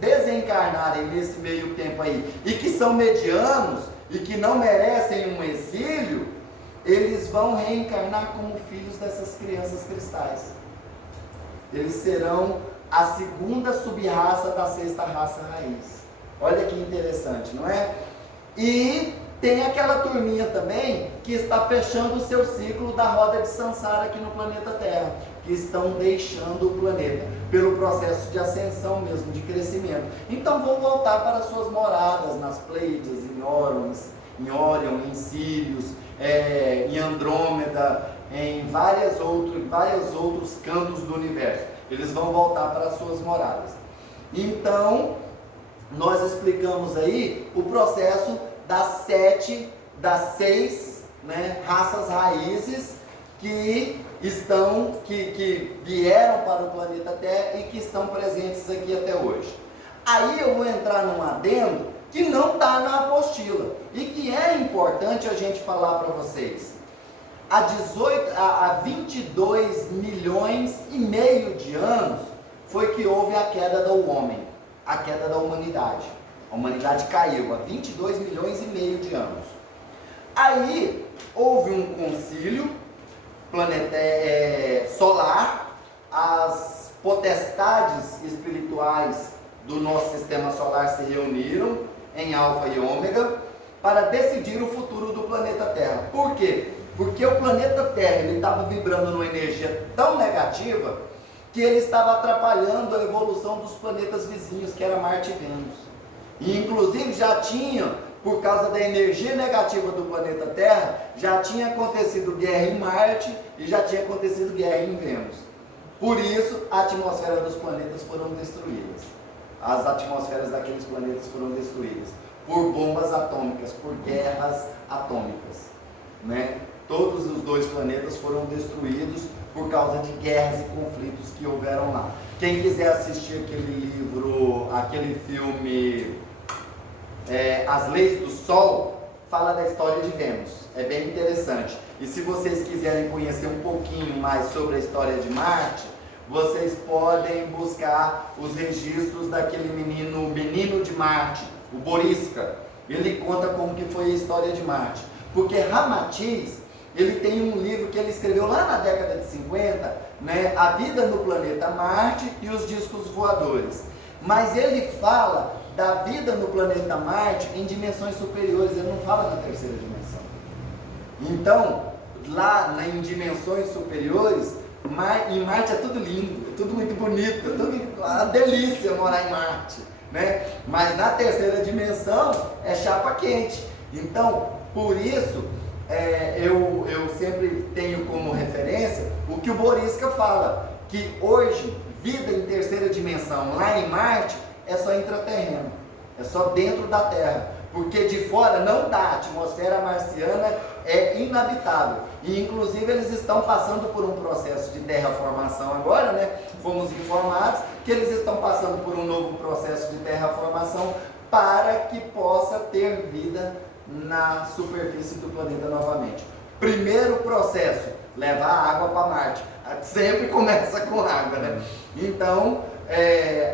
desencarnarem nesse meio tempo aí, e que são medianos, e que não merecem um exílio, eles vão reencarnar como filhos dessas crianças cristais. Eles serão a segunda sub-raça da sexta raça raiz. Olha que interessante, não é? E tem aquela turminha também que está fechando o seu ciclo da roda de Sansara aqui no planeta Terra, que estão deixando o planeta pelo processo de ascensão mesmo, de crescimento. Então vão voltar para suas moradas nas Pleiades, em Orion, em Sirius, em Andrômeda, em vários outros cantos do universo. Eles vão voltar para suas moradas. Então, nós explicamos aí o processo das 6, né, raças raízes que vieram para o planeta Terra e que estão presentes aqui até hoje. Aí eu vou entrar num adendo que não está na apostila e que é importante a gente falar para vocês. Há 22 milhões e meio de anos foi que houve a queda do homem, a queda da humanidade. A humanidade caiu há 22 milhões e meio de anos. Aí houve um concílio solar, as potestades espirituais do nosso sistema solar se reuniram em Alfa e Ômega para decidir o futuro do planeta Terra. Por quê? Porque o planeta Terra estava vibrando numa energia tão negativa que ele estava atrapalhando a evolução dos planetas vizinhos, que era Marte e Vênus. E inclusive já tinha, por causa da energia negativa do planeta Terra, já tinha acontecido guerra em Marte e já tinha acontecido guerra em Vênus. Por isso, a atmosfera dos planetas foram destruídas. As atmosferas daqueles planetas foram destruídas por bombas atômicas, por guerras atômicas, né? Todos os 2 planetas foram destruídos por causa de guerras e conflitos que houveram lá. Quem quiser assistir aquele livro, aquele filme, As Leis do Sol, fala da história de Vênus. É bem interessante. E se vocês quiserem conhecer um pouquinho mais sobre a história de Marte, vocês podem buscar os registros daquele menino de Marte, o Boriska. Ele conta como que foi a história de Marte. Porque Ramatiz, ele tem um livro que ele escreveu lá na década de 50, né, A Vida no Planeta Marte e os Discos Voadores. Mas ele fala da vida no planeta Marte em dimensões superiores, ele não fala na terceira dimensão. Então, lá em dimensões superiores, em Marte é tudo lindo, é tudo muito bonito, é tudo uma delícia morar em Marte, né? Mas na terceira dimensão é chapa quente. Então, por isso, eu sempre tenho como referência o que o Boriska fala, que hoje, vida em terceira dimensão lá em Marte é só intraterreno, é só dentro da Terra, Porque de fora não dá, a atmosfera marciana é inabitável. E inclusive eles estão passando por um processo de terraformação agora, né? Fomos informados que eles estão passando por um novo processo de terraformação para que possa ter vida na superfície do planeta novamente. Primeiro processo, levar água para Marte. Sempre começa com água, né? Então,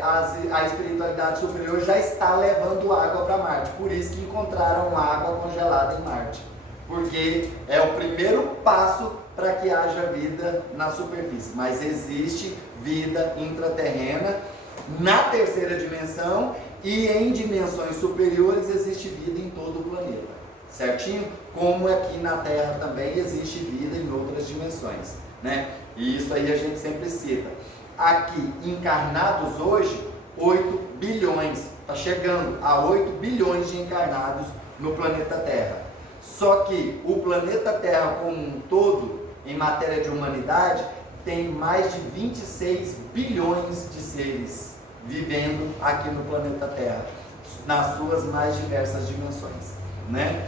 a espiritualidade superior já está levando água para Marte. Por isso que encontraram água congelada em Marte. Porque é o primeiro passo para que haja vida na superfície. Mas existe vida intraterrena na terceira dimensão e em dimensões superiores existe vida em todo o planeta. Certinho? Como aqui na Terra também existe vida em outras dimensões, né? E isso aí a gente sempre cita. Aqui, encarnados hoje, 8 bilhões. Está chegando a 8 bilhões de encarnados no planeta Terra. Só que o planeta Terra como um todo, em matéria de humanidade, tem mais de 26 bilhões de seres vivendo aqui no planeta Terra, nas suas mais diversas dimensões, né?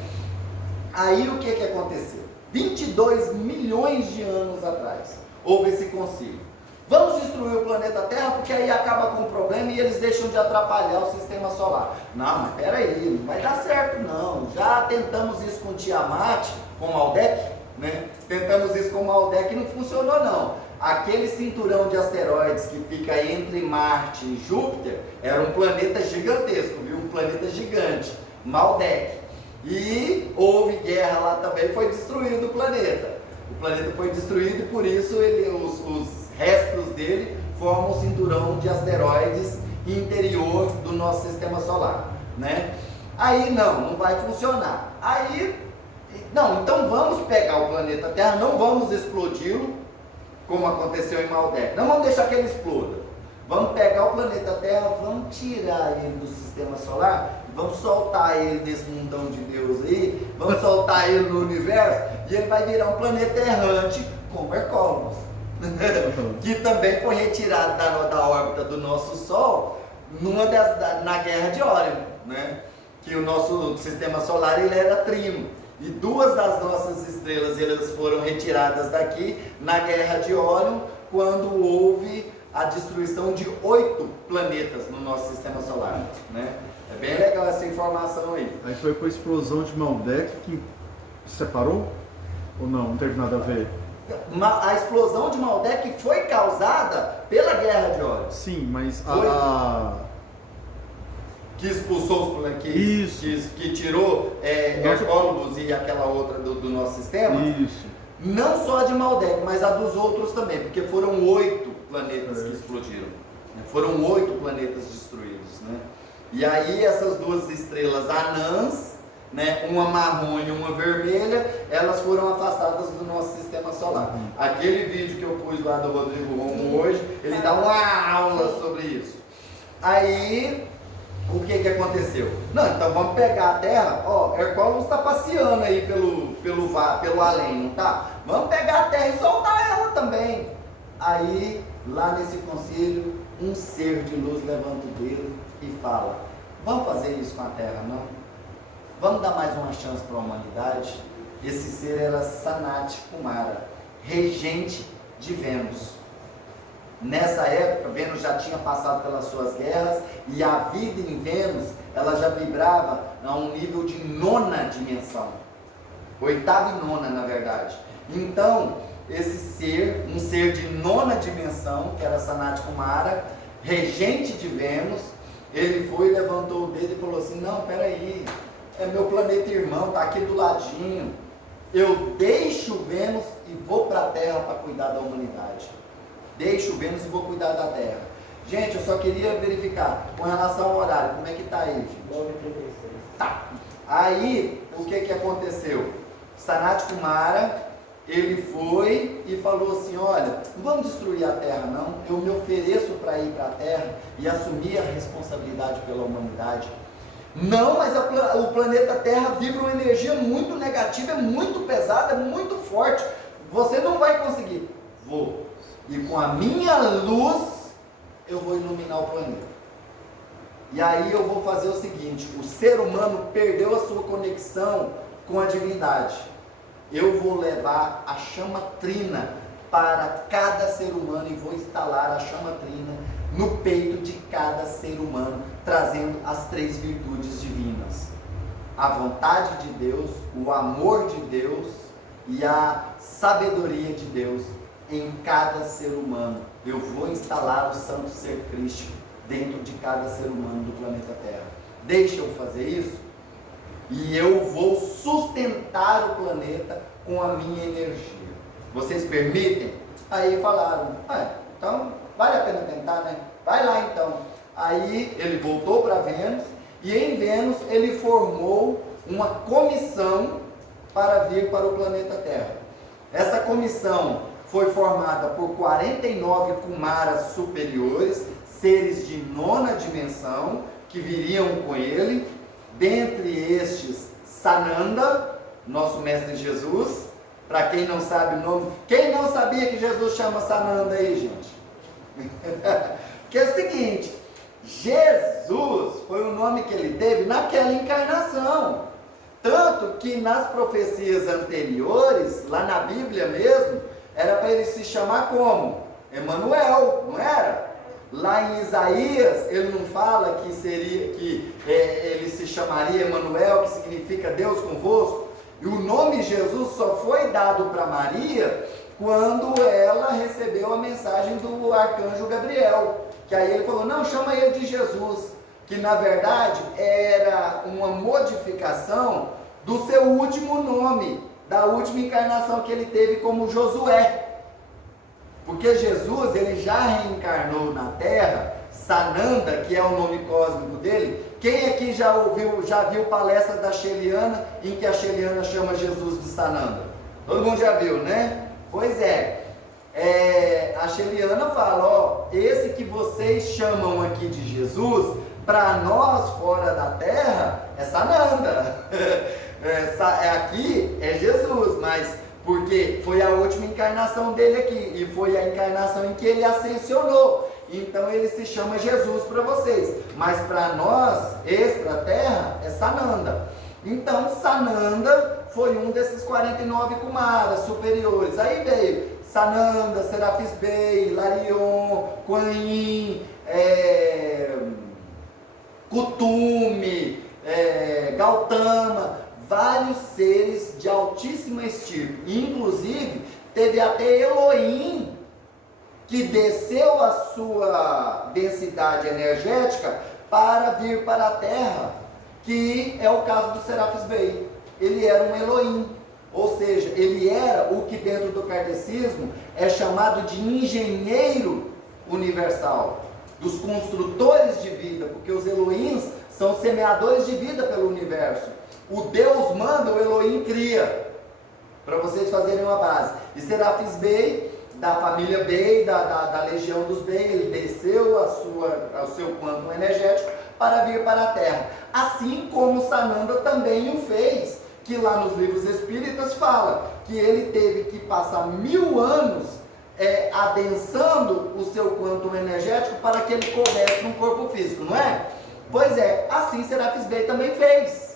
Aí o que aconteceu? 22 milhões de anos atrás, houve esse concílio. Vamos destruir o planeta Terra porque aí acaba com o problema e eles deixam de atrapalhar o sistema solar. Não, mas peraí, não vai dar certo não. Já tentamos isso com Tiamat, com Maldek, né? Tentamos isso com Maldek e não funcionou não. Aquele cinturão de asteroides que fica entre Marte e Júpiter era um planeta gigantesco, viu? Um planeta gigante, Maldek. E houve guerra lá também, foi destruído o planeta. O planeta foi destruído e por isso os restos dele formam um cinturão de asteroides interior do nosso sistema solar, né? Aí não vai funcionar. Aí, não, então vamos pegar o planeta Terra, não vamos explodi-lo, como aconteceu em Maldek. Não vamos deixar que ele exploda. Vamos pegar o planeta Terra, vamos tirar ele do sistema solar, vamos soltar ele nesse mundão de Deus aí, vamos soltar ele no universo e ele vai virar um planeta errante como Hercólogos. Que também foi retirado da órbita do nosso Sol na Guerra de Órion, né? Que o nosso sistema solar ele era trino. E duas das nossas estrelas elas foram retiradas daqui na Guerra de Órion, quando houve a destruição de 8 planetas no nosso sistema solar, né? É bem legal essa informação aí. Aí foi com a explosão de Maldek que separou? Ou não? Não teve nada a ver? A explosão de Maldek foi causada pela Guerra de Órion. Sim, mas que expulsou os planetas, que tirou Hercólogos e aquela outra do nosso sistema. Isso. Não só de Maldek, mas a dos outros também, porque foram 8 planetas que explodiram. Foram 8 planetas destruídos, né? E aí essas duas estrelas anãs, né, uma marrom e uma vermelha, elas foram afastadas do nosso sistema solar. Aquele vídeo que eu pus lá do Rodrigo Romo hoje, ele dá uma aula sobre isso. Aí, o que aconteceu? Não, então vamos pegar a Terra, ó, Hercólogos está passeando aí pelo além, não tá? Vamos pegar a Terra e soltar ela também. Aí, lá nesse concílio, um ser de luz levanta o dedo e fala: vamos fazer isso com a Terra, não? Vamos dar mais uma chance para a humanidade? Esse ser era Sanat Kumara, regente de Vênus. Nessa época, Vênus já tinha passado pelas suas guerras e a vida em Vênus, ela já vibrava a um nível de 9ª dimensão. 8ª e 9ª, na verdade. Então, esse ser, um ser de 9ª dimensão, que era Sanat Kumara, regente de Vênus, ele foi, levantou o dedo e falou assim: não, peraí, é meu planeta irmão, tá aqui do ladinho. Eu deixo Vênus e vou para a Terra para cuidar da humanidade. Deixo Vênus e vou cuidar da Terra. Gente, eu só queria verificar com relação ao horário, como é que tá aí, gente? 9h36. Tá. Aí, o que aconteceu? Sanat Kumara, ele foi e falou assim: olha, não vamos destruir a Terra não, eu me ofereço para ir para a Terra e assumir a responsabilidade pela humanidade. Não, mas o planeta Terra vibra uma energia muito negativa, é muito pesada, é muito forte, você não vai conseguir. Vou. E com a minha luz, eu vou iluminar o planeta. E aí eu vou fazer o seguinte: o ser humano perdeu a sua conexão com a divindade. Eu vou levar a chama trina para cada ser humano e vou instalar a chama trina no peito de cada ser humano, trazendo as 3 virtudes divinas: a vontade de Deus, o amor de Deus e a sabedoria de Deus em cada ser humano. Eu vou instalar o santo ser crístico dentro de cada ser humano do planeta Terra. Deixa eu fazer isso e eu vou sustentar o planeta com a minha energia. Vocês permitem? Aí falaram: então vale a pena tentar, né? Vai lá então. Aí ele voltou para Vênus e em Vênus ele formou uma comissão para vir para o planeta Terra. Essa comissão foi formada por 49 Kumaras superiores, seres de 9ª dimensão, que viriam com ele. Dentre estes, Sananda, nosso mestre Jesus. Para quem não sabe o nome, quem não sabia que Jesus chama Sananda aí, gente? Que é o seguinte: Jesus foi o nome que ele teve naquela encarnação. Tanto que nas profecias anteriores, lá na Bíblia mesmo, era para ele se chamar como? Emanuel, não era? Lá em Isaías, ele não fala que ele se chamaria Emanuel, que significa Deus convosco? E o nome Jesus só foi dado para Maria quando ela recebeu a mensagem do arcanjo Gabriel. Que aí ele falou: não, chama ele de Jesus. Que na verdade era uma modificação do seu último nome, da última encarnação que ele teve como Josué. Porque Jesus, ele já reencarnou na Terra, Sananda, que é o nome cósmico dele. Quem aqui já viu palestra da Sheliana, em que a Sheliana chama Jesus de Sananda? Todo mundo já viu, né? Pois é. A Sheliana fala: esse que vocês chamam aqui de Jesus, para nós fora da Terra, é Sananda. Aqui é Jesus, mas porque foi a última encarnação dele aqui, e foi a encarnação em que ele ascensionou. Então ele se chama Jesus para vocês, mas para nós, extra-terra, é Sananda. Então Sananda foi um desses 49 Kumaras superiores. Aí veio Sananda, Serafis Bey, Larion, Kuan Yin, Kutume, Gautama, vários seres de altíssima estirpe. Inclusive teve até Elohim, que desceu a sua densidade energética para vir para a Terra, que é o caso do Serafis Bey. Ele era um Elohim, ou seja, ele era o que dentro do kardecismo é chamado de engenheiro universal, dos construtores de vida, porque os Elohims são semeadores de vida pelo universo. O Deus manda, o Elohim cria, para vocês fazerem uma base. E Serafis Bey, da família Bey, da legião dos Bey, ele desceu ao seu quantum energético para vir para a Terra. Assim como Sananda também o fez, que lá nos livros espíritas fala que ele teve que passar 1000 anos adensando o seu quantum energético para que ele coubesse num corpo físico, não é? Pois é, assim Serafis Bey também fez.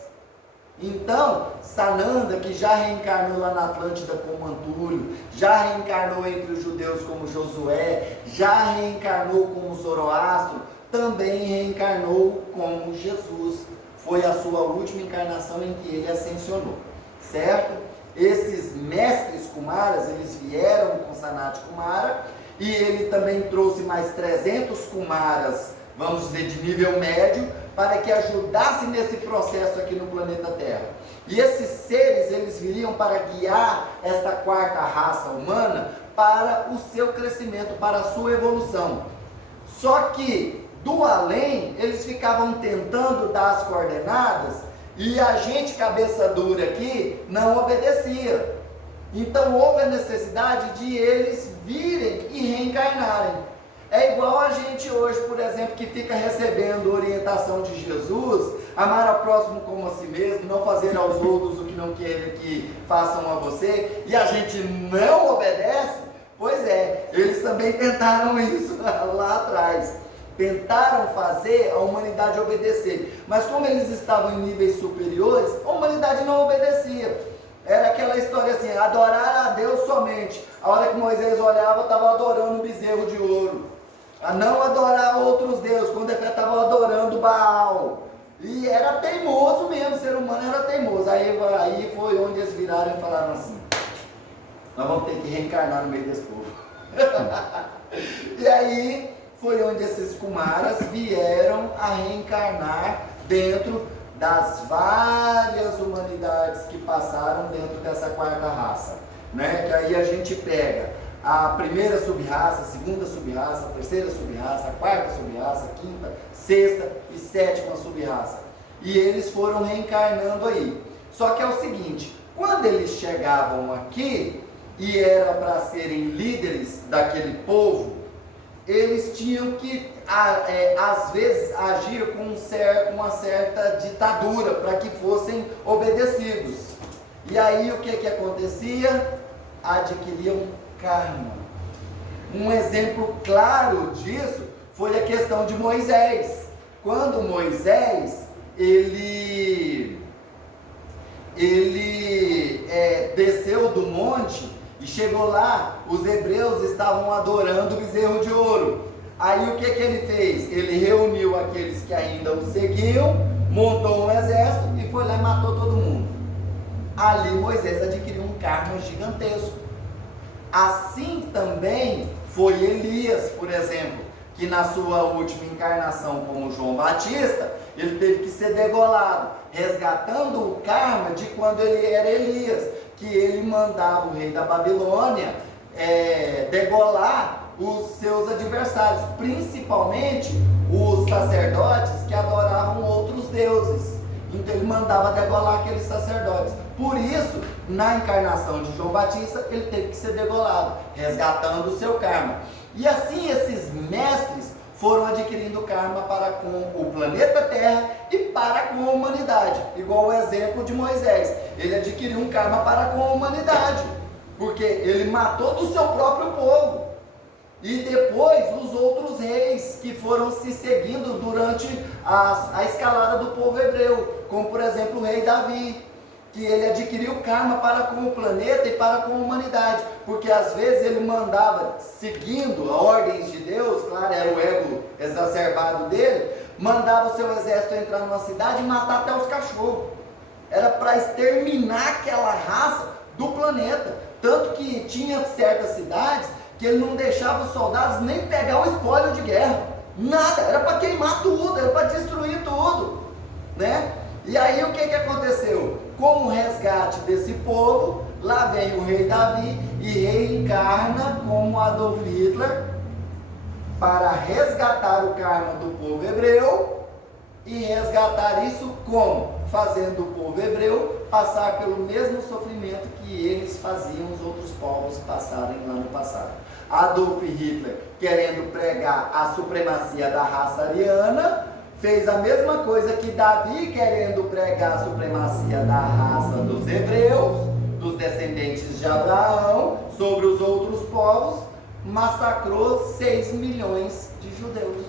Então, Sananda, que já reencarnou lá na Atlântida como Antúlio, já reencarnou entre os judeus como Josué, já reencarnou como Zoroastro, também reencarnou como Jesus. Foi a sua última encarnação em que ele ascensionou, certo? Esses mestres Kumaras, eles vieram com Sanat Kumara, e ele também trouxe mais 300 Kumaras, vamos dizer, de nível médio, para que ajudassem nesse processo aqui no planeta Terra. E esses seres, eles viriam para guiar esta quarta raça humana para o seu crescimento, para a sua evolução. Só que, do além, eles ficavam tentando dar as coordenadas, e a gente, cabeça dura aqui, não obedecia. Então houve a necessidade de eles virem e reencarnarem. É igual a gente hoje, por exemplo, que fica recebendo orientação de Jesus: amar ao próximo como a si mesmo, não fazer aos outros o que não queira que façam a você, e a gente não obedece. Pois é, eles também tentaram isso lá atrás. tentaram fazer a humanidade obedecer. Mas como eles estavam em níveis superiores, a humanidade não obedecia. Era aquela história assim, adorar a Deus somente. A hora que Moisés olhava, estava adorando um bezerro de ouro. A não adorar outros deuses, quando ele estava adorando Baal. E era teimoso mesmo, o ser humano era teimoso. Aí foi onde eles viraram e falaram assim, nós vamos ter que reencarnar no meio desse povo. E aí foi onde esses Kumaras vieram a reencarnar dentro das várias humanidades que passaram dentro dessa quarta raça, né? Que aí a gente pega a primeira sub-raça, a segunda sub-raça, a terceira sub-raça, a quarta sub-raça, a quinta, sexta e sétima sub-raça. E eles foram reencarnando aí. Só que é o seguinte, quando eles chegavam aqui e era para serem líderes daquele povo, eles tinham que, às vezes, agir com uma certa ditadura para que fossem obedecidos. E aí o que acontecia? Adquiriam karma. Um exemplo claro disso foi a questão de Moisés. Quando Moisés, ele desceu do monte e chegou lá, os hebreus estavam adorando o bezerro de ouro. Aí o que ele fez? Ele reuniu aqueles que ainda o seguiam, montou um exército e foi lá e matou todo mundo. Ali Moisés adquiriu um karma gigantesco. Assim também foi Elias, por exemplo, que na sua última encarnação como João Batista, ele teve que ser degolado, resgatando o karma de quando ele era Elias, que ele mandava o rei da Babilônia degolar os seus adversários, principalmente os sacerdotes que adoravam outros deuses. Então ele mandava degolar aqueles sacerdotes. Por isso, na encarnação de João Batista, ele teve que ser degolado, resgatando o seu karma. E assim esses mestres foram adquirindo karma para com o planeta Terra e para com a humanidade. Igual o exemplo de Moisés. Ele adquiriu um karma para com a humanidade, porque ele matou do seu próprio povo. E depois os outros reis que foram se seguindo durante a escalada do povo hebreu, como por exemplo o rei Davi, que ele adquiriu karma para com o planeta e para com a humanidade, porque às vezes ele mandava, seguindo ordens de Deus, claro, era o ego exacerbado dele, mandava o seu exército entrar numa cidade e matar até os cachorros. Era para exterminar aquela raça do planeta, tanto que tinha certas cidades que ele não deixava os soldados nem pegar o espólio de guerra, nada, era para queimar tudo, era para destruir tudo, né? E aí o que aconteceu? Como resgate desse povo, lá vem o rei Davi e reencarna como Adolf Hitler para resgatar o karma do povo hebreu e resgatar isso como? Fazendo o povo hebreu passar pelo mesmo sofrimento que eles faziam os outros povos passarem lá no passado. Adolf Hitler, querendo pregar a supremacia da raça ariana, fez a mesma coisa que Davi, querendo pregar a supremacia da raça dos hebreus, dos descendentes de Abraão, sobre os outros povos, massacrou 6 milhões de judeus.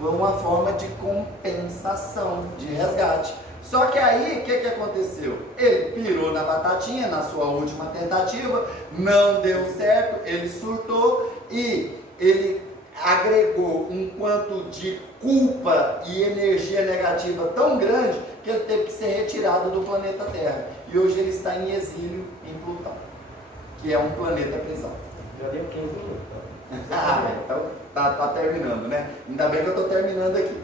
Foi uma forma de compensação, de resgate. Só que aí, o que aconteceu? Ele pirou na batatinha, na sua última tentativa, não deu certo, ele surtou e ele agregou um quanto de culpa e energia negativa tão grande que ele teve que ser retirado do planeta Terra. E hoje ele está em exílio em Plutão, que é um planeta prisão. Já deu 15 minutos. Então tá terminando, né? Ainda bem que eu estou terminando aqui.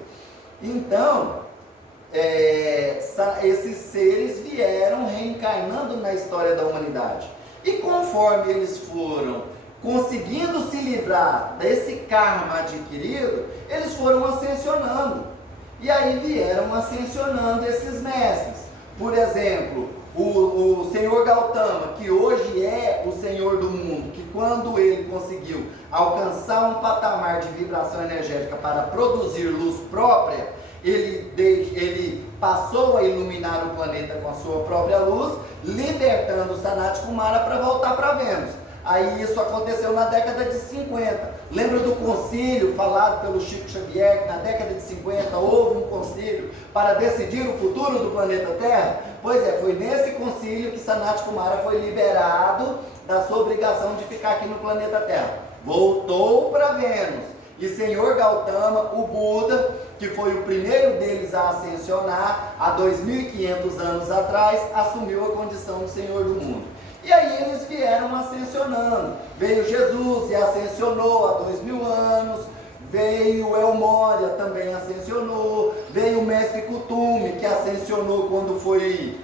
Então, esses seres vieram reencarnando na história da humanidade. E conforme eles foram conseguindo se livrar desse karma adquirido, eles foram ascensionando. E aí vieram ascensionando esses mestres. Por exemplo, o senhor Gautama, que hoje é o senhor do mundo, que quando ele conseguiu alcançar um patamar de vibração energética para produzir luz própria, ele passou a iluminar o planeta com a sua própria luz, libertando o Sanat Kumara para voltar para Vênus. Aí isso aconteceu na década de 50. Lembra do concílio falado pelo Chico Xavier, que na década de 50 houve um concílio para decidir o futuro do planeta Terra? Pois é, foi nesse concílio que Sanat Kumara foi liberado da sua obrigação de ficar aqui no planeta Terra. Voltou para Vênus. E Senhor Gautama, o Buda, que foi o primeiro deles a ascensionar, há 2.500 anos atrás, assumiu a condição de Senhor do mundo. E aí eles vieram ascensionando. Veio Jesus e ascensionou há 2.000 anos. Veio El Moria, também ascensionou. Veio o Mestre Kutume, que ascensionou quando foi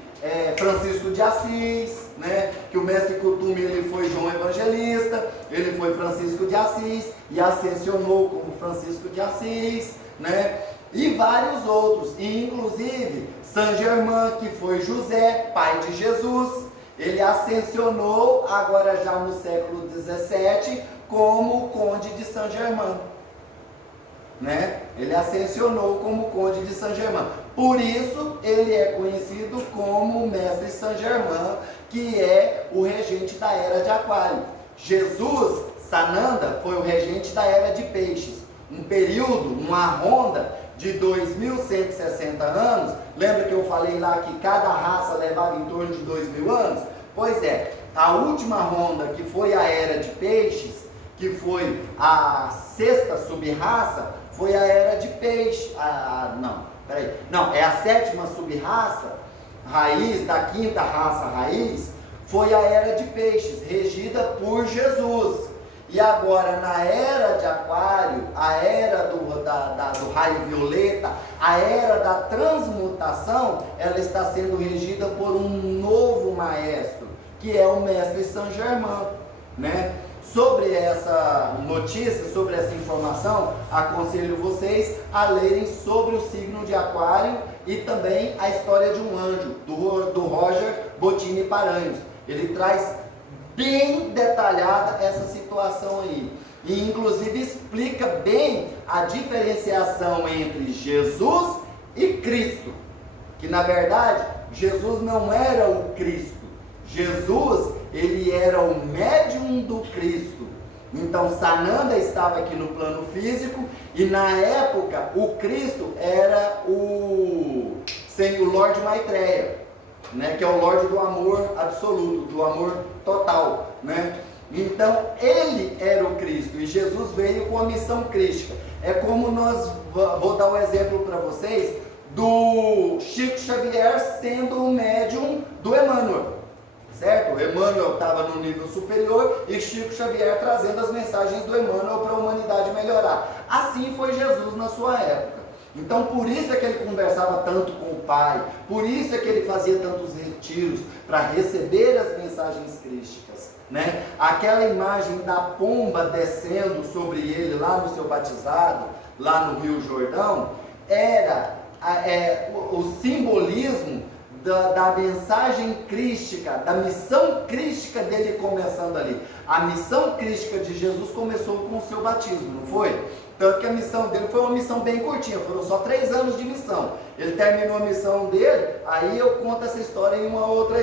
Francisco de Assis, né? Que o Mestre Kutume, ele foi João Evangelista, ele foi Francisco de Assis e ascensionou como Francisco de Assis, né? E vários outros, e inclusive Saint Germain, que foi José, pai de Jesus, ele ascensionou agora já no século XVII como Conde de Saint Germain, né? Ele ascensionou como Conde de Saint Germain. Por isso ele é conhecido como Mestre Saint Germain, que é o regente da Era de Aquário. Jesus, Sananda, foi o regente da Era de Peixes. Um período, uma ronda de 2.160 anos. Lembra que eu falei lá que cada raça levava em torno de 2.000 anos? Pois é, a última ronda, que foi a Era de Peixes, que foi a sexta sub-raça, foi a Era de Peixe. Não, é a sétima sub-raça, raiz, da quinta raça raiz, foi a Era de Peixes, regida por Jesus. E agora, na Era de Aquário, a Era do raio violeta, a Era da transmutação, ela está sendo regida por um novo maestro, que é o Mestre Saint Germain, né? Sobre essa notícia, sobre essa informação, aconselho vocês a lerem sobre o signo de Aquário e também a história de um anjo, do Roger Bottini Paranhos. Ele traz bem detalhada essa situação aí. E inclusive explica bem a diferenciação entre Jesus e Cristo. Que na verdade, Jesus não era o Cristo. Jesus, ele era o médium do Cristo. Então Sananda estava aqui no plano físico e na época o Cristo era o Lorde Maitreya, né, que é o Lorde do amor absoluto, do amor total, né? Então ele era o Cristo e Jesus veio com a missão crística. É como vou dar um exemplo para vocês do Chico Xavier sendo o médium do Emmanuel. Certo? O Emmanuel estava no nível superior e Chico Xavier trazendo as mensagens do Emmanuel para a humanidade melhorar. Assim foi Jesus na sua época. Então por isso é que ele conversava tanto com o Pai, por isso é que ele fazia tantos retiros para receber as mensagens crísticas, né? Aquela imagem da pomba descendo sobre ele lá no seu batizado, lá no Rio Jordão, era o simbolismo da mensagem crística, da missão crística dele começando ali. A missão crística de Jesus começou com o seu batismo, não foi? Tanto que a missão dele foi uma missão bem curtinha, foram só 3 anos de missão. Ele terminou a missão dele, aí eu conto essa história em uma outra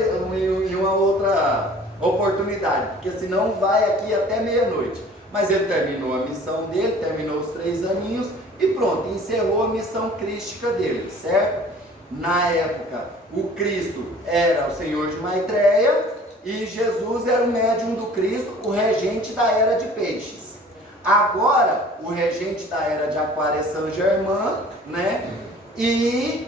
oportunidade, porque senão vai aqui até meia-noite. Mas ele terminou a missão dele, terminou os 3 aninhos e pronto, encerrou a missão crística dele, certo? Na época, o Cristo era o Senhor de Maitreya e Jesus era o médium do Cristo, o regente da Era de Peixes. Agora, o regente da Era de Aquário é Saint Germain, né? E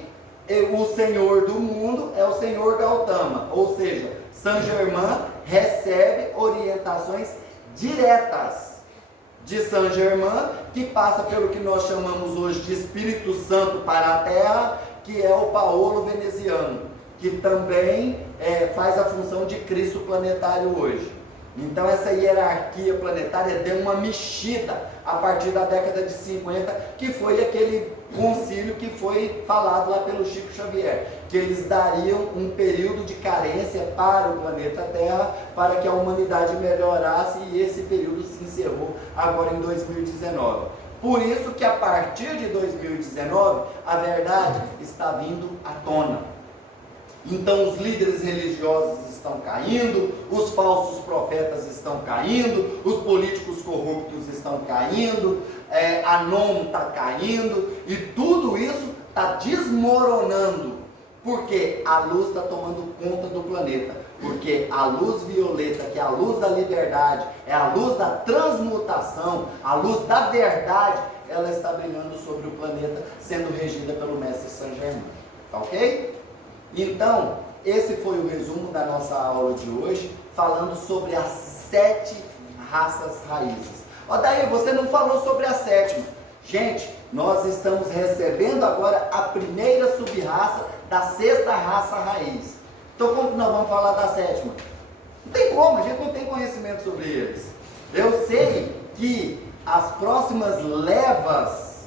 o Senhor do mundo é o Senhor Gautama, ou seja, Saint Germain recebe orientações diretas de Saint Germain, que passa pelo que nós chamamos hoje de Espírito Santo para a Terra, que é o Paolo Veneziano, que também faz a função de Cristo planetário hoje. Então essa hierarquia planetária deu uma mexida a partir da década de 50, que foi aquele concílio que foi falado lá pelo Chico Xavier, que eles dariam um período de carência para o planeta Terra, para que a humanidade melhorasse, e esse período se encerrou agora em 2019. Por isso que a partir de 2019, a verdade está vindo à tona. Então os líderes religiosos estão caindo, os falsos profetas estão caindo, os políticos corruptos estão caindo, a NOM está caindo, e tudo isso está desmoronando, porque a luz está tomando conta do planeta, porque a luz violeta, que é a luz da liberdade, é a luz da transmutação, a luz da verdade, ela está brilhando sobre o planeta, sendo regida pelo Mestre Saint Germain, tá ok? Então, esse foi o resumo da nossa aula de hoje, falando sobre as 7 raças raízes. Ó, daí você não falou sobre a 7ª. Gente, nós estamos recebendo agora a primeira sub-raça da 6ª raça raiz. Então, como que nós vamos falar da 7ª? Não tem como, a gente não tem conhecimento sobre eles. Eu sei que as próximas levas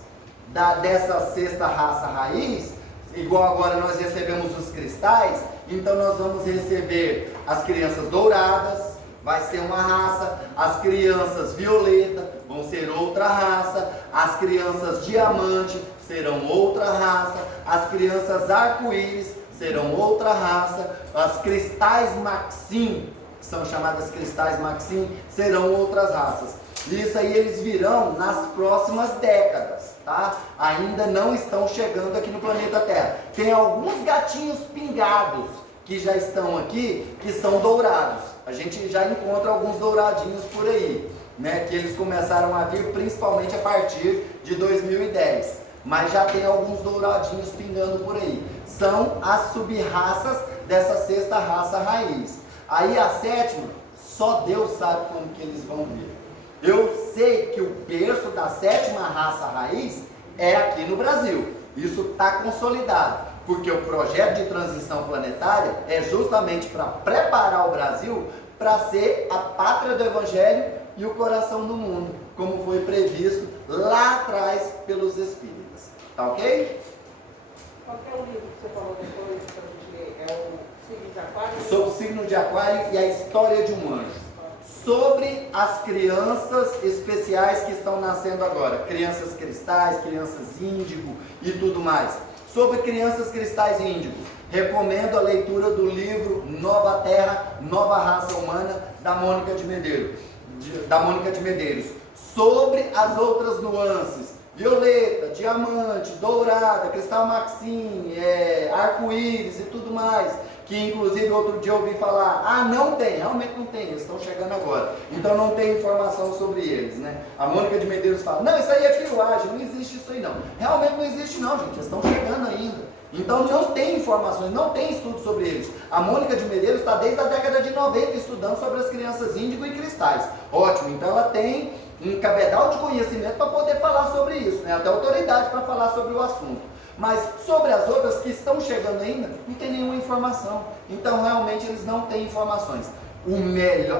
dessa 6ª raça raiz, igual agora nós recebemos os cristais, então nós vamos receber as crianças douradas, vai ser uma raça, as crianças violeta vão ser outra raça, as crianças diamante serão outra raça, as crianças arco-íris serão outra raça, as cristais Maxim, que são chamadas cristais Maxim, serão outras raças. Isso aí eles virão nas próximas décadas, tá? Ainda não estão chegando aqui no planeta Terra. Tem alguns gatinhos pingados que já estão aqui, que são dourados. A gente já encontra alguns douradinhos por aí, né? Que eles começaram a vir principalmente a partir de 2010. Mas já tem alguns douradinhos pingando por aí. São as sub-raças dessa 6ª raça raiz. Aí a 7ª, só Deus sabe como que eles vão vir. Eu sei que o berço da 7ª raça raiz é aqui no Brasil. Isso está consolidado, porque o projeto de transição planetária é justamente para preparar o Brasil para ser a pátria do Evangelho e o coração do mundo, como foi previsto lá atrás pelos Espíritas. Tá ok? Qual que é o livro que você falou depois para a gente ler? É o signo de Aquário? Sobre o signo de Aquário e a história de um anjo. Sobre as crianças especiais que estão nascendo agora, crianças cristais, crianças índigo e tudo mais. Sobre crianças cristais e índigos, recomendo a leitura do livro Nova Terra, Nova Raça Humana, da Mônica de Medeiros. Sobre as outras nuances, violeta, diamante, dourada, cristal maxim, arco-íris e tudo mais, que inclusive outro dia eu ouvi falar, não tem, realmente não tem, eles estão chegando agora, então não tem informação sobre eles, né? A Mônica de Medeiros fala, não, isso aí é piruagem, não existe isso aí não, realmente não existe não, gente, eles estão chegando ainda, então não tem informações, não tem estudo sobre eles. A Mônica de Medeiros está desde a década de 90 estudando sobre as crianças índigo e cristais, ótimo, então ela tem um cabedal de conhecimento para poder falar sobre isso, né? Até autoridade para falar sobre o assunto. Mas sobre as outras que estão chegando ainda, não tem nenhuma informação. Então realmente eles não têm informações.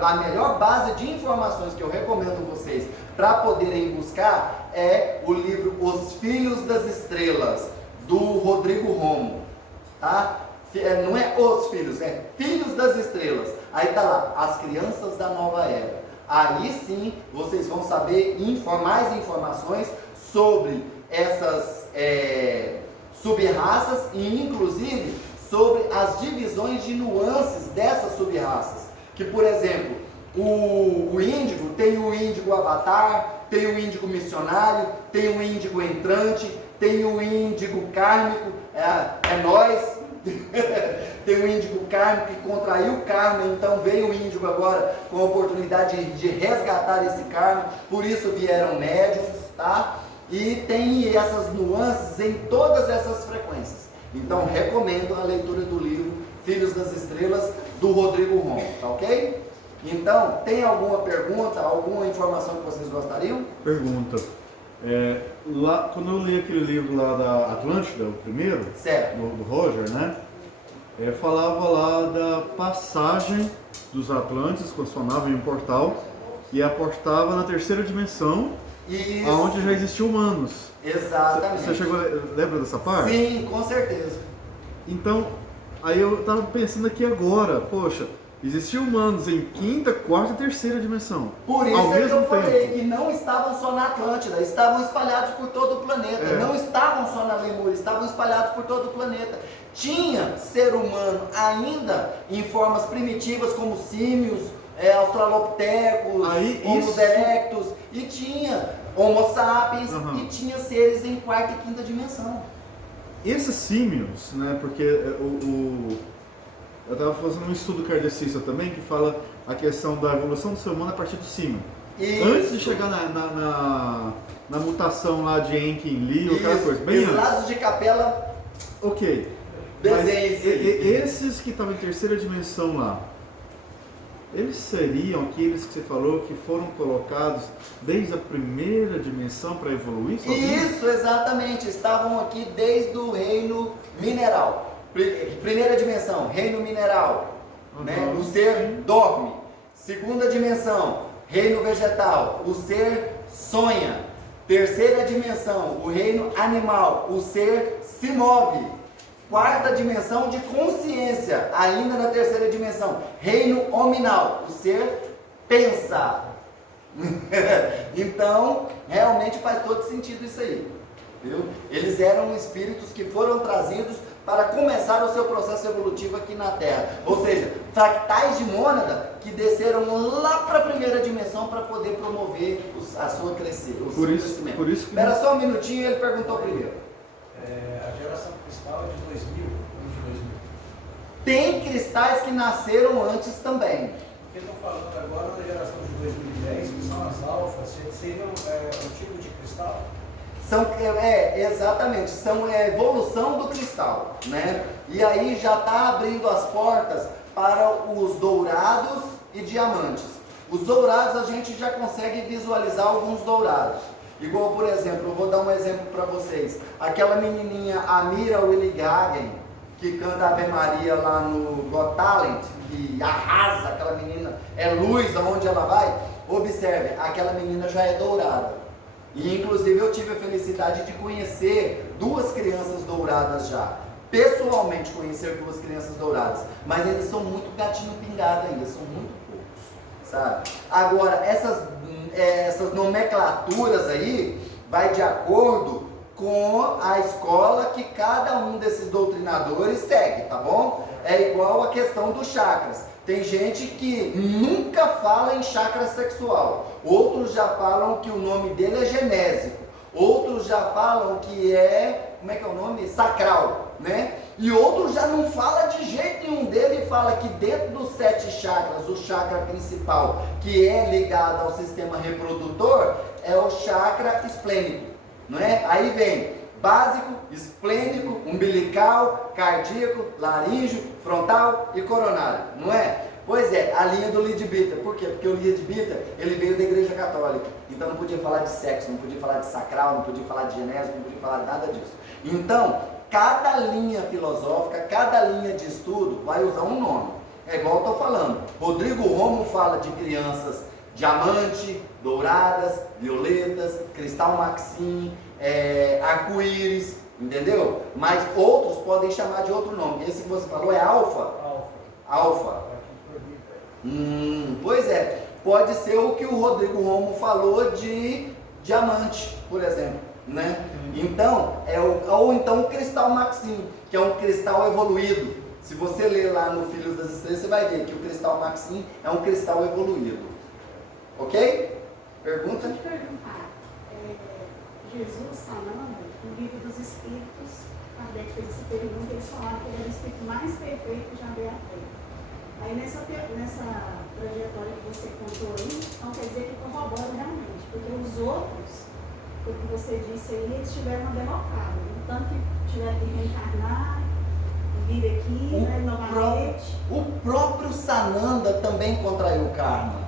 A melhor base de informações que eu recomendo vocês para poderem buscar é o livro Os Filhos das Estrelas, do Rodrigo Romo. Tá? Não é Os Filhos, é Filhos das Estrelas. Aí está lá, As Crianças da Nova Era. Aí sim vocês vão saber mais informações sobre essas sub-raças e inclusive sobre as divisões de nuances dessas sub-raças. Que, por exemplo, o índigo tem o índigo avatar, tem o índigo missionário, tem o índigo entrante, tem o índigo kármico, nós. Tem o índigo kármico que contraiu o karma, então veio o índigo agora com a oportunidade de resgatar esse karma, por isso vieram médiuns, tá? E tem essas nuances em todas essas frequências. Então recomendo a leitura do livro Filhos das Estrelas, do Rodrigo Romo, tá ok? Então, tem alguma pergunta, alguma informação que vocês gostariam? Pergunta. Lá, quando eu li aquele livro lá da Atlântida, o primeiro, certo, do Roger, né? Falava lá da passagem dos Atlantes com a sua nave em um portal e aportava na terceira dimensão, isso, onde já existiam humanos. Exatamente. Você lembra dessa parte? Sim, com certeza. Então, aí eu estava pensando aqui agora, poxa, Existiam humanos em quinta, quarta e terceira dimensão. Por isso ao é que mesmo eu falei tempo. que não estavam só na Atlântida, estavam espalhados por todo o planeta. É. Não estavam só na Lemúria, estavam espalhados por todo o planeta. Tinha ser humano ainda em formas primitivas como símios, australopitecos, Aí, Homo isso- erectus, e tinha Homo sapiens, Aham. e tinha seres em quarta e quinta dimensão. Esses símios, né, porque eu estava fazendo um estudo kardecista também que fala a questão da evolução do ser humano a partir do símio. Antes de Isso. chegar na mutação lá de Enkin Lee ou aquela Isso. coisa, bem antes. Lados de capela, Ok. Mas desenho esse aí. esses que estavam em terceira dimensão lá, eles seriam aqueles que você falou que foram colocados desde a primeira dimensão para evoluir sozinhos? Isso, exatamente. Estavam aqui desde o reino mineral. Primeira dimensão, reino mineral. Né? O ser dorme. Segunda dimensão, reino vegetal. O ser sonha. Terceira dimensão, o reino animal. O ser se move. Quarta dimensão de consciência, ainda na terceira dimensão, reino hominal. O ser pensa. Então, realmente faz todo sentido isso aí, viu? Eles eram espíritos que foram trazidos para começar o seu processo evolutivo aqui na Terra. Ou seja, fractais de mônada que desceram lá para a primeira dimensão para poder promover a sua crescimento. Por isso que Espera só um minutinho, ele perguntou primeiro. A geração cristal é de 2000, anos de 2000. Tem cristais que nasceram antes também. Porque estão falando agora da geração de 2010, que são as alfas, seriam um tipo de cristal? Exatamente, são a evolução do cristal, né? E aí já está abrindo as portas para os dourados e diamantes. Os dourados a gente já consegue visualizar alguns dourados. Igual, por exemplo, eu vou dar um exemplo para vocês. Aquela menininha Amira Willigagen, que canta Ave Maria lá no Got Talent, que arrasa, aquela menina, é luz aonde ela vai. Observe, aquela menina já é dourada. E inclusive eu tive a felicidade de conhecer duas crianças douradas já. Pessoalmente conhecer duas crianças douradas. Mas eles são muito gatinho pingado ainda, são muito poucos, sabe? Agora, essas nomenclaturas aí vai de acordo com a escola que cada um desses doutrinadores segue, tá bom? É igual a questão dos chakras. Tem gente que nunca fala em chakra sexual. Outros já falam que o nome dele é genésico. Outros já falam que é, como é que é o nome? Sacral, né? E outros já não fala de jeito nenhum dele e fala que dentro dos 7 chakras, o chakra principal, que é ligado ao sistema reprodutor, é o chakra esplênico, não é? Aí vem básico, esplênico, umbilical, cardíaco, laríngeo, frontal e coronário, não é? Pois é, a linha do Leadbeater. Por quê? Porque o Leadbeater, ele veio da Igreja Católica. Então não podia falar de sexo, não podia falar de sacral, não podia falar de genésico, não podia falar de nada disso. Então, cada linha filosófica, cada linha de estudo vai usar um nome. É igual eu estou falando. Rodrigo Romo fala de crianças diamante, douradas, violetas, cristal maxim, arco-íris, entendeu? Mas outros podem chamar de outro nome. Esse que você falou é alfa? Alfa. Pois é. Pode ser o que o Rodrigo Romo falou de diamante, por exemplo, né? Então, ou então o cristal maxim, que é um cristal evoluído. Se você ler lá no Filhos das Estrelas, você vai ver que o cristal maxim é um cristal evoluído. Ok? Pergunta? Deixa eu te perguntar. Jesus falando no livro dos Espíritos, Kardec fez essa pergunta, eles falaram que ele era o espírito mais perfeito que já veio à Terra. Aí nessa trajetória que você contou aí, então quer dizer que corrobora realmente, porque os outros, o que você disse aí, eles tiveram uma derrocada, tanto que tiveram que reencarnar, vir aqui, novamente. O próprio Sananda também contraiu karma.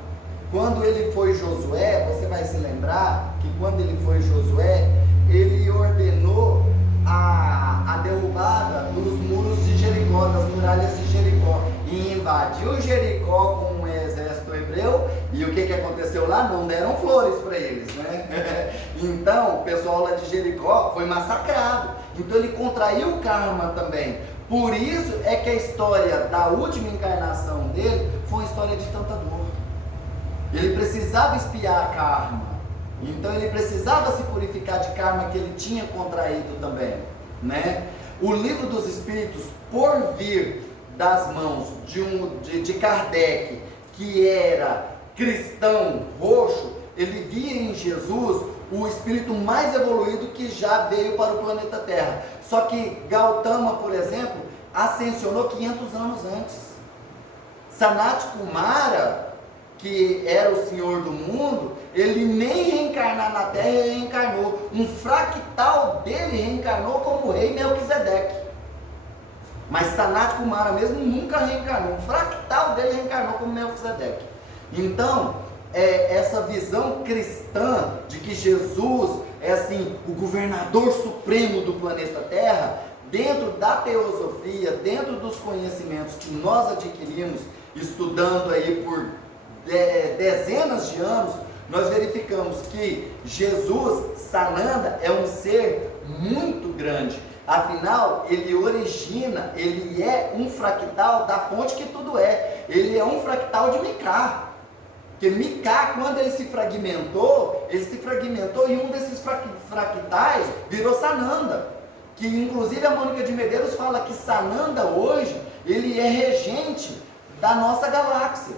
Quando ele foi Josué, você vai se lembrar que quando ele foi Josué, ele ordenou a derrubada dos muros de Jericó, das muralhas de Jericó, e invadiu Jericó com um exército hebreu, e o que aconteceu lá? Não deram flores para eles, né? Então, o pessoal lá de Jericó foi massacrado. Então ele contraiu o karma também, Por isso é que a história da última encarnação dele foi uma história de tanta dor. Ele precisava expiar a karma. Então ele precisava se purificar de karma que ele tinha contraído também, né? O Livro dos Espíritos, por vir das mãos de Kardec, que era cristão roxo, ele via em Jesus o espírito mais evoluído que já veio para o planeta Terra. Só que Gautama, por exemplo, ascensionou 500 anos antes. Sanat Kumara, que era o senhor do mundo, ele nem reencarnar na Terra, ele reencarnou. Um fractal dele reencarnou como rei Melquisedeque. Mas Sanat Kumara mesmo nunca reencarnou. Um fractal dele reencarnou como Melquisedeque. Então, essa visão cristã de que Jesus é assim o governador supremo do planeta Terra, dentro da teosofia, dentro dos conhecimentos que nós adquirimos estudando aí por dezenas de anos, nós verificamos que Jesus, Sananda, é um ser muito grande. Afinal, ele origina, ele é um fractal da fonte que tudo é. Ele é um fractal de Mika. Porque Mika, quando ele se fragmentou e um desses fractais virou Sananda. Que inclusive a Mônica de Medeiros fala que Sananda hoje, ele é regente da nossa galáxia.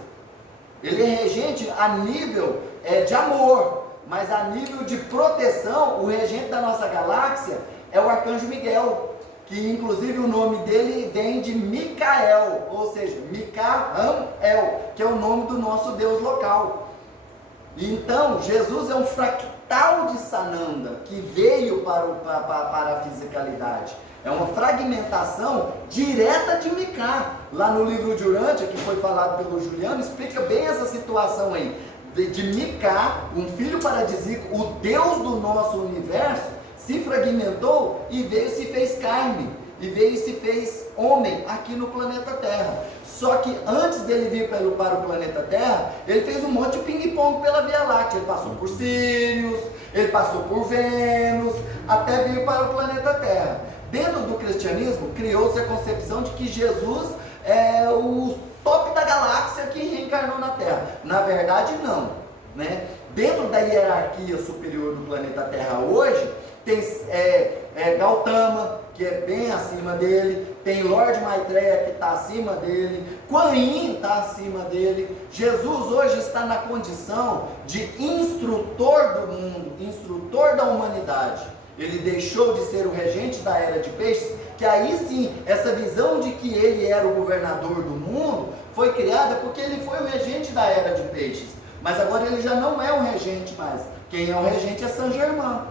Ele é regente a nível de amor, mas a nível de proteção, o regente da nossa galáxia é o Arcanjo Miguel, que inclusive o nome dele vem de Micael, ou seja, Micael, que é o nome do nosso Deus local. Então, Jesus é um fractal de Sananda, que veio para a fisicalidade. É uma fragmentação direta de Mika. Lá no livro de Urântia, que foi falado pelo Juliano, explica bem essa situação aí. De Mika, um filho paradisíaco, o Deus do nosso universo, se fragmentou e veio e se fez carne. E veio e se fez homem aqui no planeta Terra. Só que antes dele vir para o planeta Terra, ele fez um monte de ping-pong pela Via Láctea. Ele passou por Sirius, ele passou por Vênus, até vir para o planeta Terra. Dentro do cristianismo, criou-se a concepção de que Jesus é o top da galáxia que reencarnou na Terra. Na verdade, não, né? Dentro da hierarquia superior do planeta Terra hoje, tem Gautama, que é bem acima dele, tem Lord Maitreya, que está acima dele, Kuan Yin está acima dele. Jesus hoje está na condição de instrutor do mundo, instrutor da humanidade. Ele deixou de ser o regente da Era de Peixes, que aí sim, essa visão de que ele era o governador do mundo, foi criada porque ele foi o regente da Era de Peixes. Mas agora ele já não é o regente mais. Quem é o regente é Saint Germain.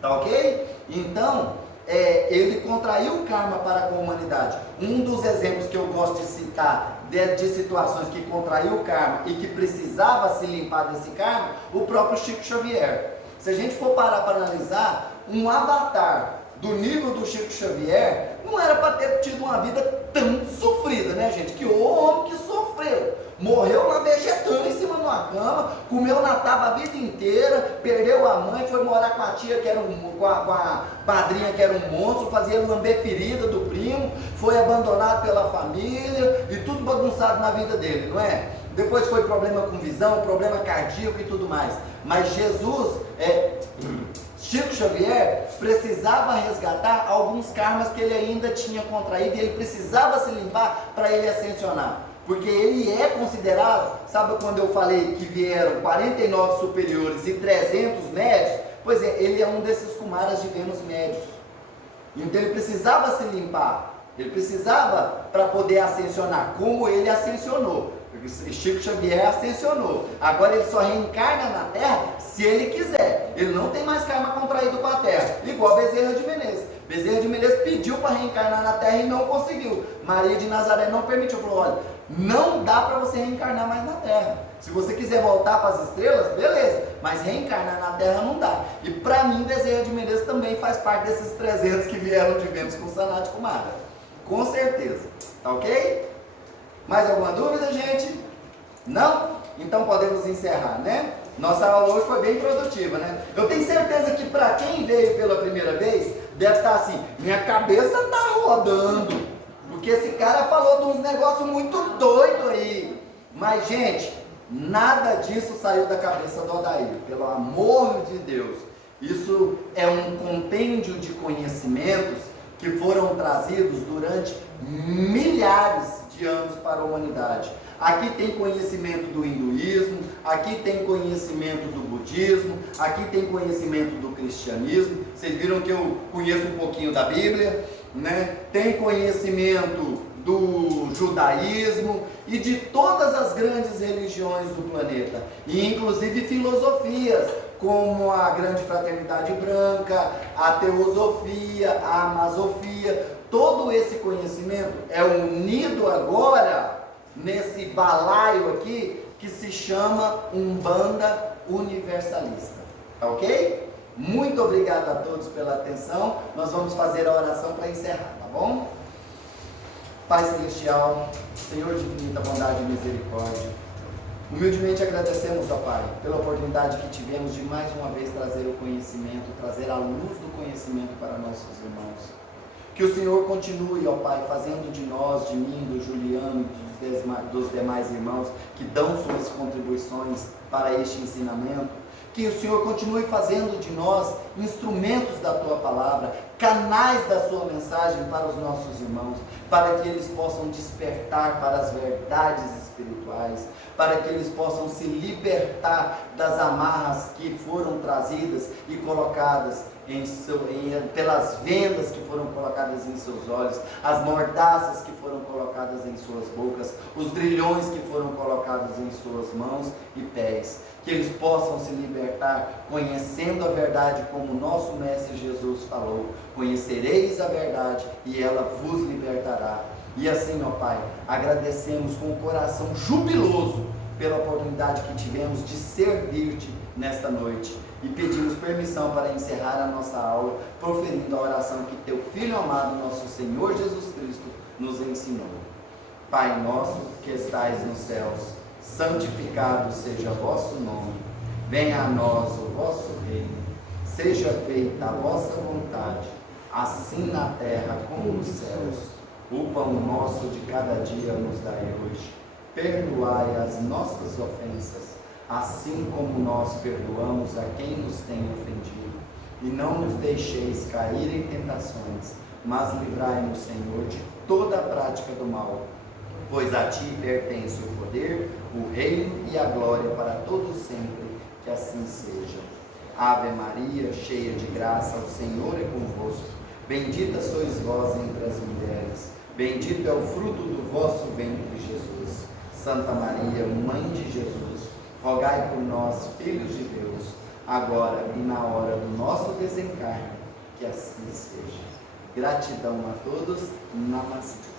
Tá ok? Então, ele contraiu o karma para com a humanidade. Um dos exemplos que eu gosto de citar de situações que contraiu o karma e que precisava se limpar desse karma, o próprio Chico Xavier. Se a gente for parar para analisar, um avatar do nível do Chico Xavier não era para ter tido uma vida tão sofrida, né, gente? Que o homem que sofreu. Morreu lá vegetando em cima de uma cama, comeu na tábua a vida inteira, perdeu a mãe, foi morar com a tia, que era com a padrinha, que era um monstro, fazia lamber ferida do primo, foi abandonado pela família e tudo bagunçado na vida dele, não é? Depois foi problema com visão, problema cardíaco e tudo mais. Mas Jesus, Chico Xavier, precisava resgatar alguns karmas que ele ainda tinha contraído e ele precisava se limpar para ele ascensionar. Porque ele é considerado, sabe quando eu falei que vieram 49 superiores e 300 médios? Pois é, ele é um desses Kumaras de Vênus médios. Então ele precisava se limpar, ele precisava para poder ascensionar, como ele ascensionou. Chico Xavier ascensionou. Agora ele só reencarna na Terra se ele quiser. Ele não tem mais karma contraído com a Terra. Igual Bezerra de Menezes. Bezerra de Menezes pediu para reencarnar na Terra e não conseguiu. Maria de Nazaré não permitiu. Falou, olha, não dá para você reencarnar mais na Terra. Se você quiser voltar para as estrelas, beleza. Mas reencarnar na Terra não dá. E para mim, Bezerra de Menezes também faz parte desses 300 que vieram de Vênus com Sanat Kumara. Com certeza. Tá ok? Mais alguma dúvida, gente? Não? Então podemos encerrar, né? Nossa aula hoje foi bem produtiva, né? Eu tenho certeza que para quem veio pela primeira vez, deve estar assim, minha cabeça está incomodando, porque esse cara falou de uns negócios muito doidos aí. Mas, gente, nada disso saiu da cabeça do Odair, pelo amor de Deus. Isso é um compêndio de conhecimentos que foram trazidos durante milhares de anos para a humanidade. Aqui tem conhecimento do hinduísmo, aqui tem conhecimento do budismo, aqui tem conhecimento do cristianismo. Vocês viram que eu conheço um pouquinho da Bíblia, né? Tem conhecimento do judaísmo e de todas as grandes religiões do planeta, e inclusive filosofias, como a Grande Fraternidade Branca, a Teosofia, a Amazofia. Todo esse conhecimento é unido agora nesse balaio aqui que se chama Umbanda Universalista, tá ok? Muito obrigado a todos pela atenção. Nós vamos fazer a oração para encerrar, tá bom? Pai Celestial, Senhor de infinita bondade e misericórdia, humildemente agradecemos, ó Pai, pela oportunidade que tivemos de mais uma vez trazer o conhecimento, trazer a luz do conhecimento para nossos irmãos. Que o Senhor continue, ó Pai, fazendo de nós, de mim, do Juliano e dos demais irmãos que dão suas contribuições para este ensinamento. Que o Senhor continue fazendo de nós instrumentos da Tua Palavra, canais da Sua mensagem para os nossos irmãos, para que eles possam despertar para as verdades espirituais, para que eles possam se libertar das amarras que foram trazidas e colocadas pelas vendas que foram colocadas em seus olhos, as mordaças que foram colocadas em suas bocas, os grilhões que foram colocados em suas mãos e pés. Que eles possam se libertar conhecendo a verdade, como o nosso Mestre Jesus falou: conhecereis a verdade e ela vos libertará. E assim, ó Pai, agradecemos com o coração jubiloso pela oportunidade que tivemos de servir-te nesta noite. E pedimos permissão para encerrar a nossa aula, proferindo a oração que teu Filho amado, nosso Senhor Jesus Cristo, nos ensinou. Pai nosso que estais nos céus, santificado seja o vosso nome. Venha a nós o vosso reino. Seja feita a vossa vontade, assim na terra como nos céus. O pão nosso de cada dia nos dai hoje. Perdoai as nossas ofensas, assim como nós perdoamos a quem nos tem ofendido. E não nos deixeis cair em tentações, mas livrai-nos, Senhor, de toda a prática do mal. Pois a Ti pertence o poder, o reino e a glória para todos sempre. Que assim seja. Ave Maria, cheia de graça, o Senhor é convosco. Bendita sois vós entre as mulheres. Bendito é o fruto do vosso ventre, Jesus. Santa Maria, Mãe de Jesus, rogai por nós, filhos de Deus, agora e na hora do nosso desencarne. Que assim seja. Gratidão a todos. Namastê.